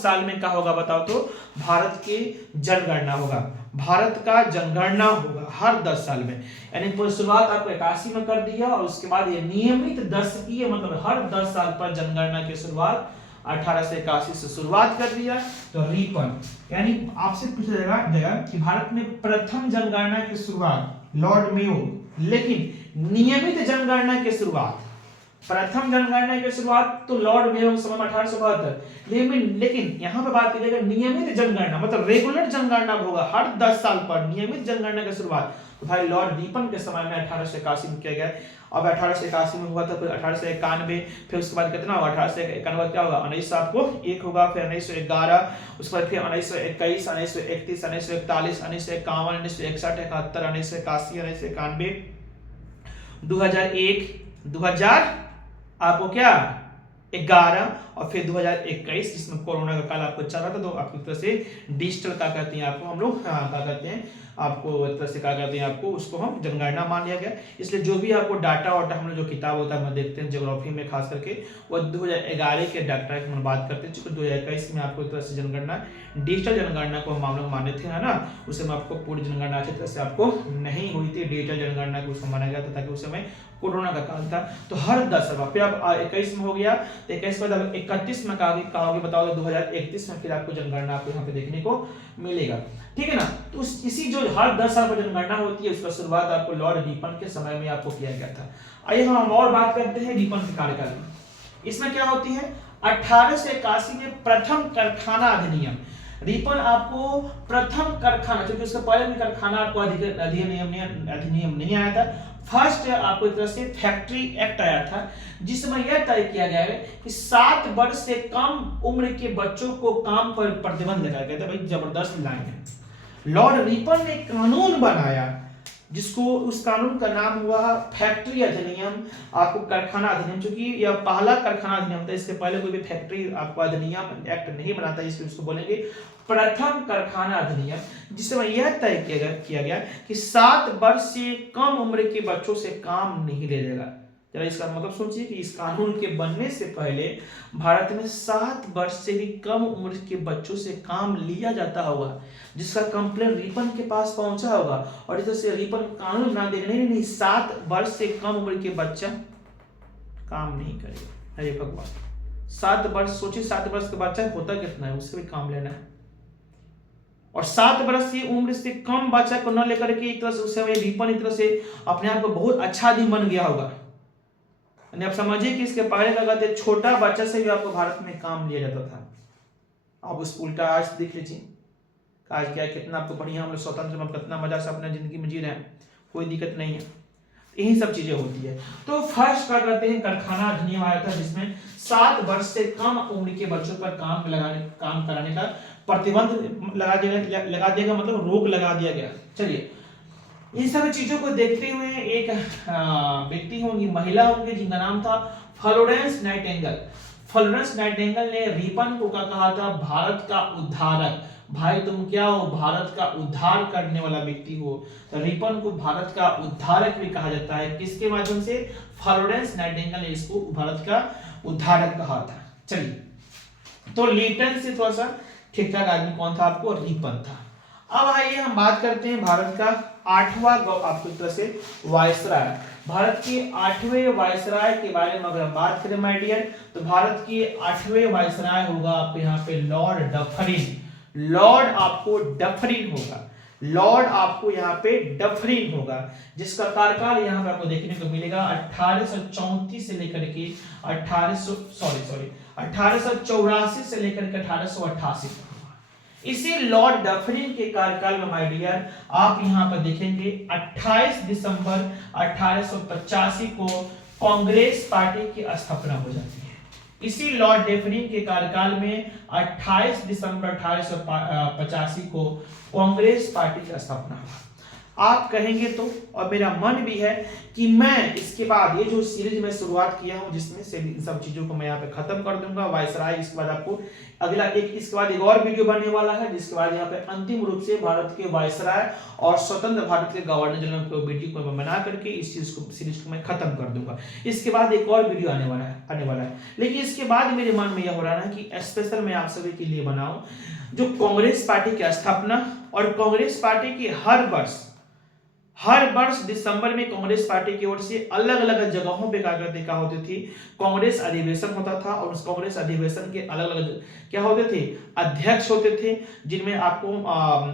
साल में क्या होगा बताओ तो, भारत की जनगणना होगा, भारत का जनगणना होगा हर 10 साल में। यानी शुरुआत आपको 81 में कर दिया और उसके बाद ये नियमित 10 की, मतलब हर 10 साल पर जनगणना की शुरुआत 1881 से शुरुआत कर दिया। तो रिपन यानी आपसे पूछा जाएगा कि भारत में प्रथम जनगणना की शुरुआत लॉर्ड मेयो, लेकिन नियमित जनगणना की शुरुआत, प्रथम जनगणना की शुरुआत तो लॉर्ड मेयो के समय में 1872, लेकिन यहाँ पे बात करिएगा नियमित जनगणना, मतलब रेगुलर जनगणना होगा हर 10 साल पर, नियमित जनगणना की शुरुआत तो भाई लॉर्ड रिपन के समय में 1881 में किया गया। अब 1881 में हुआ था, फिर 1891, फिर उसके बाद कितना होगा, 1891 क्या होगा, 1900 आपको 1 होगा, फिर 1911, उसके बाद फिर 1921, 1931, 1941, 1951, 1961, 71, 1981, 1991, 2001, 2000 आपको क्या 11 और फिर 2021 जिसमें कोरोना का काल आपको चल रहा था, तो आपकी तरह से डिजिटल क्या कहते हैं आपको हम लोग, क्या कहते हैं आपको, एक तरह से क्या कहते हैं आपको, उसको हम जनगणना मान लिया गया। इसलिए जो भी आपको डाटा वाटा हम लोग जो किताब होता है हम देखते हैं ज्योग्राफी में खास करके, वो 2011 के डाटा की हम बात करते हैं, चूंकि 2021 में आपको एक तरह से जनगणना, डिजिटल जनगणना को हम लोग माने थे, है ना, उस समय आपको पूरी जनगणना अच्छी तरह से आपको नहीं हुई थी, डिजिटल जनगणना को उसको माना गया था, ताकि उस समय कोरोना का काल था। तो हर 10 साल फिर अब 21 में हो गया, तो 21 के बाद 31 में कहा बताओ, 2031 में फिर आपको जनगणना आपको यहाँ पे देखने को मिलेगा, ठीक है ना। तो इसी जो हर 10 साल पर जनगणना होती है उसका शुरुआत आपको लॉर्ड रिपन के समय में आपको किया गया था। आइए हम और बात करते हैं रिपन के कार्यकाल में। इसमें क्या होती है, 1881 में प्रथम कारखाना अधिनियम, रिपन आपको प्रथम कारखाना, क्योंकि उसके पहले में कारखाना आपको अधिनियम नहीं आया था, फर्स्ट आपको एक तरह से फैक्ट्री एक्ट आया था, जिसमें यह तय किया गया है कि 7 वर्ष से कम उम्र के बच्चों को काम पर प्रतिबंध लगाया गया था। भाई जबरदस्त लाइन है। लॉर्ड रिपन ने कानून बनाया जिसको, उस कानून का नाम हुआ फैक्ट्री अधिनियम, आपको कारखाना अधिनियम, क्योंकि यह पहला कारखाना अधिनियम था, इसके पहले कोई भी फैक्ट्री आपको अधिनियम एक्ट नहीं बनाता, इसलिए उसको बोलेंगे प्रथम कारखाना अधिनियम, जिसमें यह तय किया गया कि 7 वर्ष से कम उम्र के बच्चों से काम नहीं ले जाएगा। जरा इसका मतलब सोचिए कि इस कानून के बनने से पहले भारत में 7 वर्ष से भी कम उम्र के बच्चों से काम लिया जाता होगा, जिसका कंप्लेन रिपन के पास पहुंचा होगा, और इस से रिपन कानून बना देगा, नहीं 7 वर्ष से कम उम्र के बच्चा काम नहीं करेगा। अरे भगवान, 7 वर्ष, सोचिए 7 वर्ष का बच्चा होता कितना है, उससे भी काम लेना है, और 7 वर्ष की उम्र से कम बच्चा को न लेकर के एक तरह से उस समय रिपन एक तरह से अपने आप को बहुत अच्छा आदमी बन गया होगा। आप समझिए कि इसके पहले क्या कहते, छोटा बच्चा से भी आपको भारत में काम लिया जाता था। अब उस उल्टा आज देख लीजिए, आज क्या कितना आपको बढ़िया, हम लोग स्वतंत्र में कितना मजा से अपने जिंदगी में जी रहे हैं, कोई दिक्कत नहीं है, यही सब चीजें होती है। तो फर्स्ट क्या कहते हैं, कारखाना अधिनियम आया था, जिसमें 7 वर्ष से कम उम्र के बच्चों पर काम कराने का प्रतिबंध लगा दिया, मतलब रोक लगा दिया गया। चलिए, इन सभी चीजों को देखते हुए एक व्यक्ति होंगी, महिला होंगी, जिनका नाम था फ्लोरेंस नाइटिंगेल। फ्लोरेंस नाइटिंगेल ने रिपन को कहा था भारत का उद्धारक। भाई तुम क्या हो, भारत का उद्धार करने वाला व्यक्ति हो। तो रिपन को भारत का उद्धारक भी कहा जाता है, किसके माध्यम से, फ्लोरेंस नाइटिंगेल ने इसको भारत का उद्धारक कहा था। चलिए, तो लिटन से थोड़ा सा ठीक ठाक आदमी कौन था, आपको रिपन था। अब आइए हम बात करते हैं भारत का 8वां आपको एक तरह से वायसराय, भारत के 8वें वायसराय के बारे में अगर हम बात करें माय डियर, तो भारत के 8वें वायसराय होगा आपको यहाँ पे लॉर्ड डफरिन। लॉर्ड आपको डफरिन होगा, लॉर्ड आपको यहाँ पे डफरिन होगा, जिसका कार्यकाल यहाँ पे आपको देखने को मिलेगा 1834 से लेकर के 1884 से लेकर के 1888 तक। इसी लॉर्ड डफरिन के कार्यकाल में माय डियर आप यहाँ पर देखेंगे 28 दिसंबर 1885 को कांग्रेस पार्टी की स्थापना हो जाती है। इसी लॉर्ड डफरिन के कार्यकाल में 28 दिसंबर 1885 को कांग्रेस पार्टी की स्थापना हुआ। आप कहेंगे तो, और मेरा मन भी है कि मैं इसके बाद ये जो सीरीज में शुरुआत किया हूं जिसमें से सब चीजों को मैं यहाँ पे खत्म कर दूंगा वायसराय। इसके बाद आपको अगला इसके बाद एक और वीडियो बनने वाला है जिसके बाद यहाँ पे अंतिम रूप से भारत के वायसराय और स्वतंत्र भारत के गवर्नर जनरल को वीडियो को बना करके इस सीरीज को मैं खत्म कर दूंगा। इसके बाद एक और वीडियो आने वाला है। लेकिन इसके बाद मेरे मन में यह हो रहा है कि स्पेशल मैं आप सभी के लिए बनाऊं जो कांग्रेस पार्टी की स्थापना और कांग्रेस पार्टी की हर वर्ष दिसंबर में कांग्रेस पार्टी की ओर से अलग अलग जगहों पे क्या होती थी, कांग्रेस अधिवेशन होता था और उस कांग्रेस अधिवेशन के अलग अलग क्या होते थे, अध्यक्ष होते थे जिनमें आपको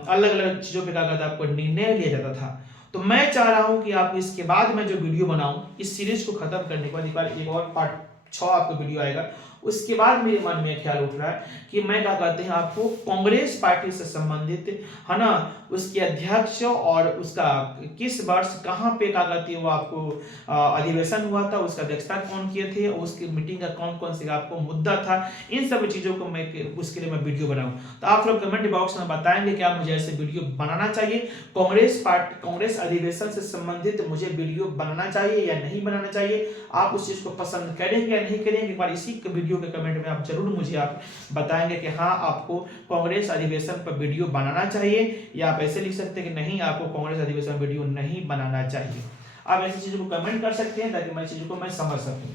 अलग अलग चीजों पे आपको निर्णय लिया जाता था। तो मैं चाह रहा हूं कि आप इसके बाद मैं जो वीडियो बनाऊं इस सीरीज को खत्म करने के बाद एक और पार्ट 6 आपको वीडियो आएगा। उसके बाद मेरे मन में ख्याल उठ रहा है कि मैं क्या कहते हैं आपको कांग्रेस पार्टी से संबंधित है ना, उसके अध्यक्ष और उसका किस वर्ष कहां पे क्या कहते हैं वो आपको अधिवेशन हुआ था, उसका अध्यक्षता कौन किए थे, उसकी मीटिंग का कौन कौन से आपको मुद्दा था, इन सब चीजों को मैं उसके लिए मैं वीडियो बनाऊं। तो आप लोग कमेंट बॉक्स में बताएंगे क्या मुझे ऐसे वीडियो बनाना चाहिए, कांग्रेस अधिवेशन से संबंधित मुझे वीडियो बनाना चाहिए या नहीं बनाना चाहिए, आप उस चीज को पसंद करेंगे या नहीं करेंगे। एक बार इसी वीडियो के कमेंट में आप जरूर मुझे आप बताएंगे कि हाँ आपको कांग्रेस अधिवेशन पर वीडियो बनाना चाहिए, या आप ऐसे लिख सकते हैं कि नहीं आपको कांग्रेस अधिवेशन वीडियो नहीं बनाना चाहिए। आप ऐसी चीजों को कमेंट कर सकते हैं ताकि मैं चीजों को मैं समझ सकूं।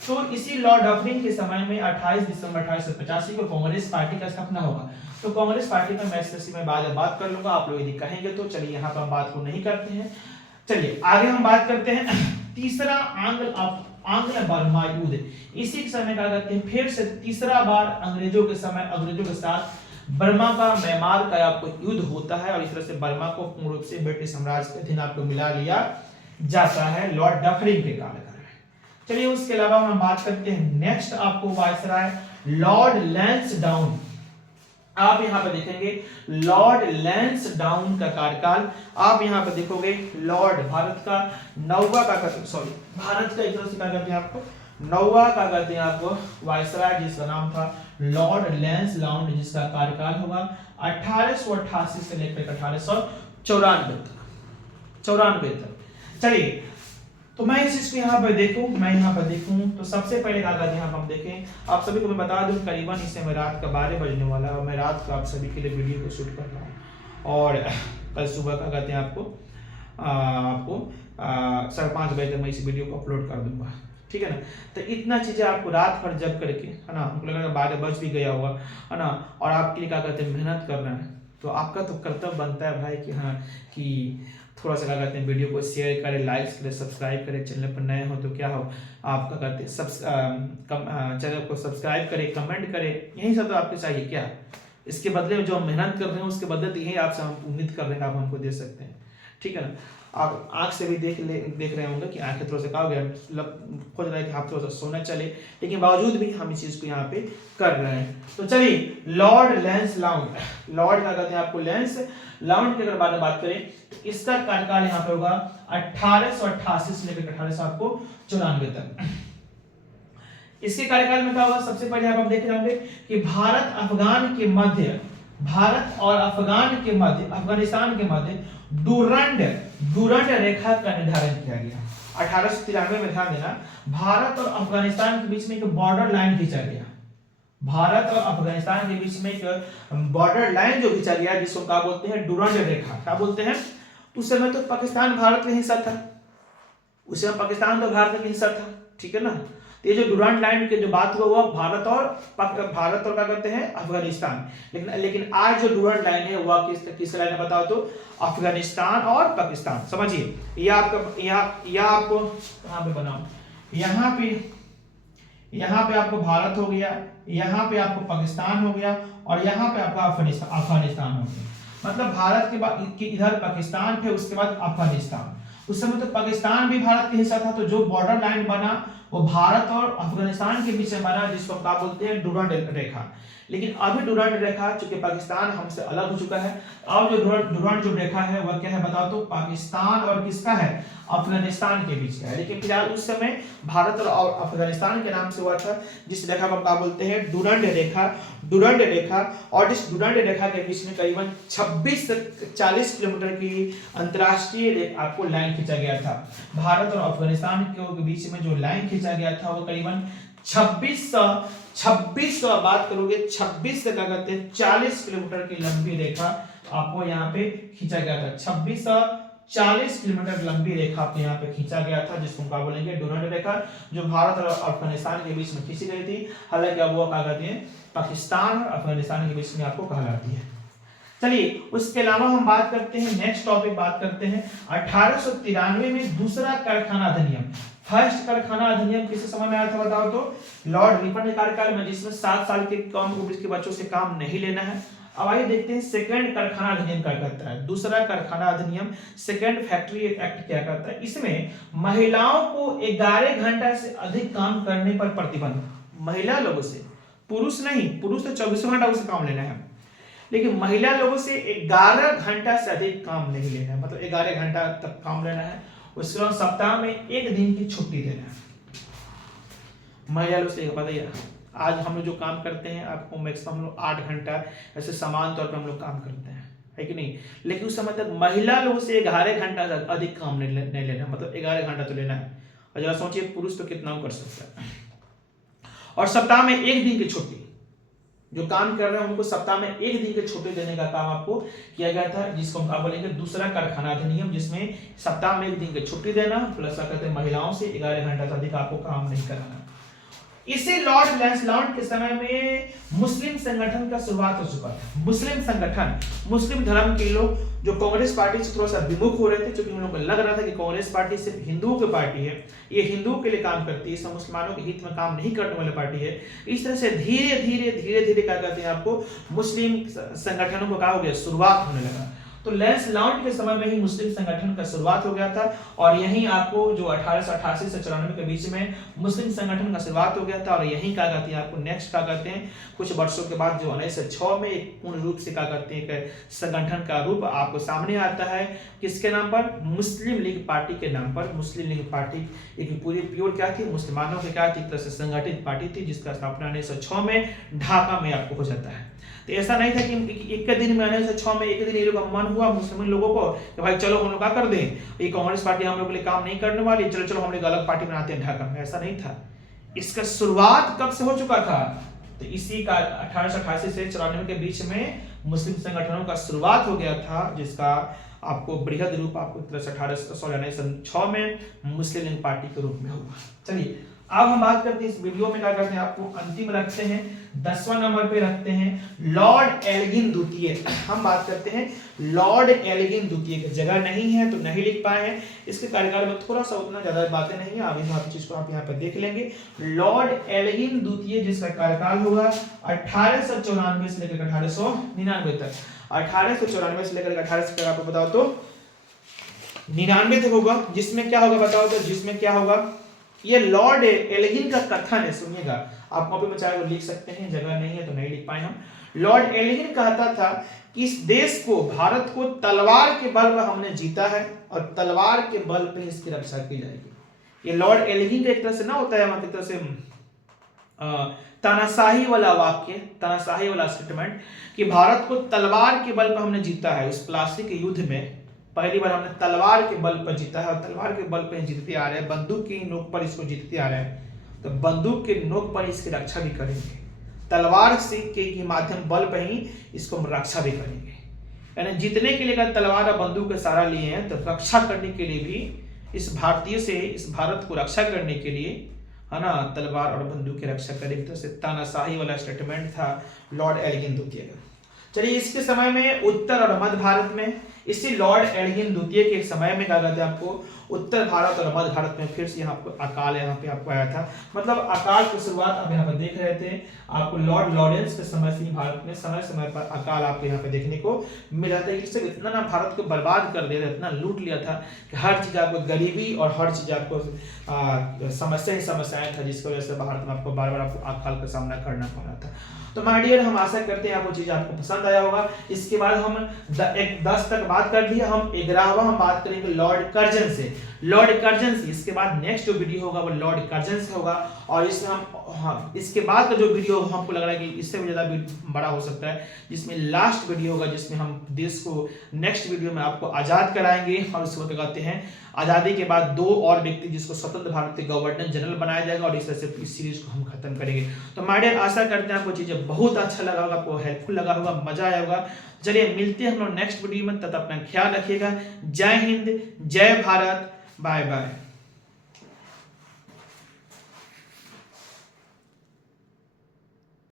तो इसी लॉर्ड डफरिन के समय में 28 दिसंबर 1885 को कांग्रेस पार्टी का स्थापना होगा। तो कांग्रेस पार्टी का मैं स्पेशली में बात कर लूंगा, आप लोग यदि कहेंगे तो। चलिए यहाँ पर हम बात को नहीं करते हैं, चलिए आगे हम बात करते हैं तीसरा आंग्ल बर्मा युद्ध। इसी समय क्या कहते हैं फिर से तीसरा बार अंग्रेजों के साथ बर्मा का म्यांमार का आपको युद्ध होता है और इस तरह से बर्मा को पूर्ण रूप से ब्रिटिश साम्राज्य के अधीन आपको मिला लिया जाता है लॉर्ड डफरिन के कालकाल में। चलिए उसके अलावा हम बात करते हैं नेक्स्ट आपको वायसराय लॉर्ड लैंसडाउन। आप यहाँ पे देखेंगे लॉर्ड लैंसडाउन का कार्यकाल, आप यहाँ पे देखोगे लॉर्ड भारत का नौवा का भारत का एक तरह से क्या करते हैं आपको नौवा का करते हैं आपको वायसराय जिसका नाम था लॉर्ड लैंसडाउन, जिसका कार्यकाल होगा 1888 से लेकर 1894 तक। चलिए तो मैं इस चीज को यहाँ पर देखूं तो सबसे पहले क्या कहते हैं हम देखें, आप सभी को मैं बता दूं करीबन इस समय रात का 12 बजने वाला है और मैं रात को आप सभी के लिए वीडियो को शूट कर रहा हूँ और कल सुबह का कहते हैं आपको 5:30 बजे तक मैं इस वीडियो को अपलोड कर दूंगा, ठीक है ना। तो इतना चीजें आपको रात भर जब करके है ना, हमको लगा 12 बज भी गया होगा है ना, और आपके लिए क्या कहते हैं मेहनत कर रहे हैं, तो आपका तो कर्तव्य बनता है भाई कि हाँ कि थोड़ा सा क्या कहते हैं वीडियो को शेयर करें, लाइक्स करें, सब्सक्राइब करें। चैनल पर नए हो तो क्या हो आप क्या करते हैं चैनल को सब्सक्राइब करें, कमेंट करें, यही सब तो आपको चाहिए। क्या इसके बदले में जो हम मेहनत कर रहे हैं उसके बदले तो यही आपसे हम उम्मीद कर रहे हैं आप हमको दे सकते हैं, ठीक है ना। आप आंख से भी देख रहे होंगे कि आंखें थोड़ा सा क्या हो गया, खोज रहा है कि आप थोड़ा सा सोना चले, लेकिन बावजूद भी हम इस चीज को यहाँ पे कर रहे हैं। तो चलिए लॉर्ड लैंसडाउन, लॉर्ड क्या कहते हैं आपको लैंसडाउन की अगर बात करें तो इसका कार्यकाल यहाँ पे होगा 1888 से लेकर 1894 तक। इसके कार्यकाल में क्या होगा, सबसे पहले आप देख रहे होंगे कि भारत और अफगानिस्तान के मध्य डूरंड रेखा का निर्धारण किया गया 1893 में। ध्यान देना, भारत और अफगानिस्तान के बीच में एक बॉर्डर लाइन खींचा गया, भारत और अफगानिस्तान के बीच में एक बॉर्डर लाइन जो खींचा गया जिसको क्या बोलते हैं डूरंड रेखा, क्या बोलते हैं। उस समय तो पाकिस्तान भारत का हिस्सा था, उस समय पाकिस्तान तो भारत का हिस्सा था, ठीक है ना। तो ये जो डूरांड लाइन के जो बात हुआ भारत और क्या कहते हैं अफगानिस्तान, लेकिन आज जो डूरांड लाइन है वह किस लाइन है बताओ तो अफगानिस्तान और पाकिस्तान। समझिए ये आपको कहां पे बनाओ, यहाँ पे आपको भारत हो गया, यहाँ पे आपको पाकिस्तान हो गया और यहाँ पे आपका अफगानिस्तान हो गया। मतलब भारत के बाद इधर पाकिस्तान थे, उसके बाद अफगानिस्तान। उस समय तो पाकिस्तान भी भारत का हिस्सा था, तो जो बॉर्डर लाइन बना वो भारत और अफगानिस्तान के बीच में बना जिसको क्या बोलते हैं डूरांड रेखा। लेकिन अभी डुरांड रेखा, चूंकि पाकिस्तान हमसे अलग हो चुका है, अब जो डुरांड जो रेखा है वह क्या है बताओ तो पाकिस्तान और किसका है, अफगानिस्तान के बीच का है। लेकिन फिलहाल उस समय भारत और अफगानिस्तान के नाम से हुआ था, जिस रेखा को हम क्या बोलते हैं, डुरांड रेखा। डुरांड रेखा, और इस डुरांड रेखा के बीच में करीबन 26 से 40 किलोमीटर की अंतरराष्ट्रीय आपको लाइन खींचा गया था। भारत और अफगानिस्तान के बीच में जो लाइन खींचा गया था वो करीबन 26 बात करोगे 26 से क्या कहते हैं 40 किलोमीटर की लंबी रेखा आपको यहाँ पे खींचा गया था। 26 से 40 किलोमीटर लंबी रेखा आपको यहाँ पे खींचा गया था, जिसको क्या बोलेंगे, डुरांड रेखा, जो भारत और अफगानिस्तान के बीच में खींची गई थी। हालांकि अब वो क्या कहते हैं, पाकिस्तान और अफगानिस्तान के बीच में आपको कहलाती है। चलिए उसके अलावा हम बात करते हैं, नेक्स्ट टॉपिक बात करते हैं 1893 में दूसरा कारखाना अधिनियम। फर्स्ट कारखाना अधिनियम किस समय में आया था बताओ तो, लॉर्ड रिपन के कार्यकाल में, जिसमें 7 साल के कम उम्र के बच्चों से काम नहीं लेना है। अब आइए देखते हैं सेकंड कारखाना अधिनियम क्या कहता है। दूसरा कारखाना अधिनियम, सेकंड फैक्ट्री एक्ट क्या कहता है। इसमें महिलाओं को 11 घंटा से अधिक काम करने पर प्रतिबंध। महिला लोगों से, पुरुष नहीं, पुरुष तो 24 घंटा उसे काम लेना है, लेकिन महिला लोगों से 11 घंटा से अधिक काम नहीं लेना है, मतलब 11 घंटा तक काम लेना है। उसके बाद सप्ताह में 1 दिन की छुट्टी देना है। महिला लोग से बताइए, आज हम लोग जो काम करते हैं आपको मैक्सिमम हम लोग 8 घंटा ऐसे समान तौर पर हम लोग काम करते हैं, है कि नहीं, लेकिन उस समय तक महिला लोगों से 11 घंटा से अधिक काम नहीं लेना, मतलब 11 घंटा तो लेना है। और जरा सोचिए पुरुष तो कितना कर सकता है। और सप्ताह में 1 दिन की छुट्टी, जो काम कर रहे हैं उनको सप्ताह में 1 दिन की छुट्टी देने का काम आपको किया गया था, जिसको हम क्या बोलेंगे, दूसरा कारखाना अधिनियम, जिसमें सप्ताह में 1 दिन की छुट्टी देना प्लस क्या कहते हैं, महिलाओं से 11 घंटा से अधिक आपको काम नहीं कराना। इसे लॉर्ड लैंसलाउट के समय में मुस्लिम संगठन का शुरुआत हो चुका था। मुस्लिम संगठन, मुस्लिम धर्म के लोग जो कांग्रेस पार्टी से थोड़ा सा विमुख हो रहे थे, क्योंकि उन लोगों को लग रहा था कि कांग्रेस पार्टी सिर्फ हिंदुओं की पार्टी है, ये हिंदुओं के लिए काम करती है, इसमें मुसलमानों के हित में काम नहीं करने वाली पार्टी है। इस तरह से धीरे धीरे क्या कहते हैं आपको, मुस्लिम संगठनों को क्या हो गया, शुरुआत होने लगा। तो लैंसलाउट के समय में ही मुस्लिम संगठन का शुरुआत हो गया था, और यहीं आपको जो 1888 से 94 के बीच में मुस्लिम संगठन का शुरुआत हो गया था। और यहीं क्या कहते हैं आपको, नेक्स्ट क्या कहते हैं, कुछ वर्षों के बाद जो 1906 में एक पूर्ण रूप से क्या कहते हैं, संगठन का रूप आपको सामने आता है। किसके नाम पर, मुस्लिम लीग पार्टी के नाम पर। मुस्लिम लीग पार्टी एक पूरी प्योर क्या थी, मुसलमानों की क्या थी, तरह से संगठित पार्टी थी, जिसका स्थापना 1906 में ढाका में आपको हो जाता है। तो ऐसा नहीं था कि एक दिन में 1906 में एक दिन ये लोग का मन हुआ मुस्लिम लोगों को कि भाई चलो हम लोग क्या कर दें, ये कांग्रेस पार्टी हम लोग के लिए काम नहीं करने वाली, चलो चलो हम लोग अलग पार्टी बनाते हैं ढाका में। ऐसा नहीं था। इसका शुरुआत कब से हो चुका था, तो इसी का 1888 से 94 के बीच में मुस्लिम संगठनों का शुरुआत हो गया था, जिसका आपको बृहद रूप आपको 1906 में मुस्लिम लीग पार्टी के रूप में हुआ। चलिए अब हम बात करते हैं, इस वीडियो में क्या करते हैं, आपको अंतिम रखते हैं, 10वां नंबर पे रखते हैं लॉर्ड एल्गिन द्वितीय। हम बात करते हैं लॉर्ड एल्गिन द्वितीय की, जगह नहीं है तो नहीं लिख पाए हैं, इसके कार्यकाल में थोड़ा सा उतना ज्यादा बातें नहीं है, अभी हम चीज को आप यहाँ पे देख लेंगे। लॉर्ड एल्गिन द्वितीय, जिसका कार्यकाल होगा 1894 से लेकर 1899 तक। 1894 से लेकर 1800 आपको बताओ तो 99 तक होगा, जिसमें क्या होगा बताओ तो, जिसमें क्या होगा, ये लॉर्ड एल्गिन का कथन है, सुनिएगा, आप कॉपी में चाहे वो लिख सकते हैं, जगह नहीं है तो नहीं लिख पाए हम। लॉर्ड एल्गिन कहता था कि इस देश को, भारत को तलवार के बल पर हमने जीता है और तलवार के बल पर इसकी रक्षा की जाएगी। ये लॉर्ड एल्गिन का एक तरह से ना होता है, मतलब एक तरह से तानाशाही वाला वाक्य, तानाशाही वाला स्टेटमेंट कि भारत को तलवार के बल पर हमने जीता है। उस प्लासी के युद्ध में पहली बार हमने तलवार के बल पर जीता है, और तलवार के बल पर जीतते आ रहे हैं, बंदूक की नोक पर इसको जीतते आ रहे हैं, तो बंदूक के नोक पर इसकी रक्षा भी करेंगे, तलवार से के माध्यम बल पर ही इसको हम रक्षा भी करेंगे। यानी जीतने के लिए अगर तलवार और बंदूक का सहारा लिए हैं, तो रक्षा करने के लिए भी इस भारतीय से, इस भारत को रक्षा करने के लिए, है ना, तलवार और बंदूक की रक्षा करेंगे। तो तानाशाही वाला स्टेटमेंट था लॉर्ड एल्गिन द्वितीय का। चलिए इसके समय में उत्तर और मध्य भारत में इसी लॉर्ड एडविन द्वितीय के समय में क्या कहते हैं आपको उत्तर भारत और मध्य भारत में फिर से यहाँ पे अकाल यहाँ पे आपको आया था। मतलब अकाल की शुरुआत आप यहाँ पे देख रहे थे, आपको लॉर्ड लॉरेंस के समय से भारत में समय समय पर अकाल आपको यहाँ पे देखने को मिला था। इससे इतना ना भारत को बर्बाद कर दिया था, इतना लूट लिया था कि हर चीज आपको गरीबी और हर चीज आपको समस्या ही समस्याएं था, जिसकी वजह से भारत में आपको बार बार आपको अकाल का सामना करना पड़ रहा था। तो माय डियर, हम आशा करते हैं आपको चीज आपको पसंद आया होगा। इसके बाद हम 10 तक बात कर दी, हम 11वां हम बात करेंगे लॉर्ड कर्जन से। लॉर्ड कर्जन से इसके बाद नेक्स्ट जो वीडियो होगा वो लॉर्ड कर्जन से होगा, और इसमें हम इसके बाद का जो वीडियो हमको लग रहा है कि इससे भी ज्यादा बड़ा हो सकता है, जिसमें लास्ट वीडियो होगा जिसमें हम देश को नेक्स्ट वीडियो में आपको आजाद कराएंगे। और उसको कहते हैं आजादी के बाद 2 और व्यक्ति जिसको स्वतंत्र भारत के गवर्नर जनरल बनाया जाएगा, और इस तरह से इस सीरीज को हम खत्म करेंगे। तो माय डियर, आशा करते हैं आपको चीजें बहुत अच्छा लगा होगा, आपको हेल्पफुल लगा होगा, मजा आया होगा। चलिए मिलते हैं हम लोग नेक्स्ट वीडियो में, तब तक अपना ख्याल रखिएगा। जय हिंद, जय भारत, बाय बाय।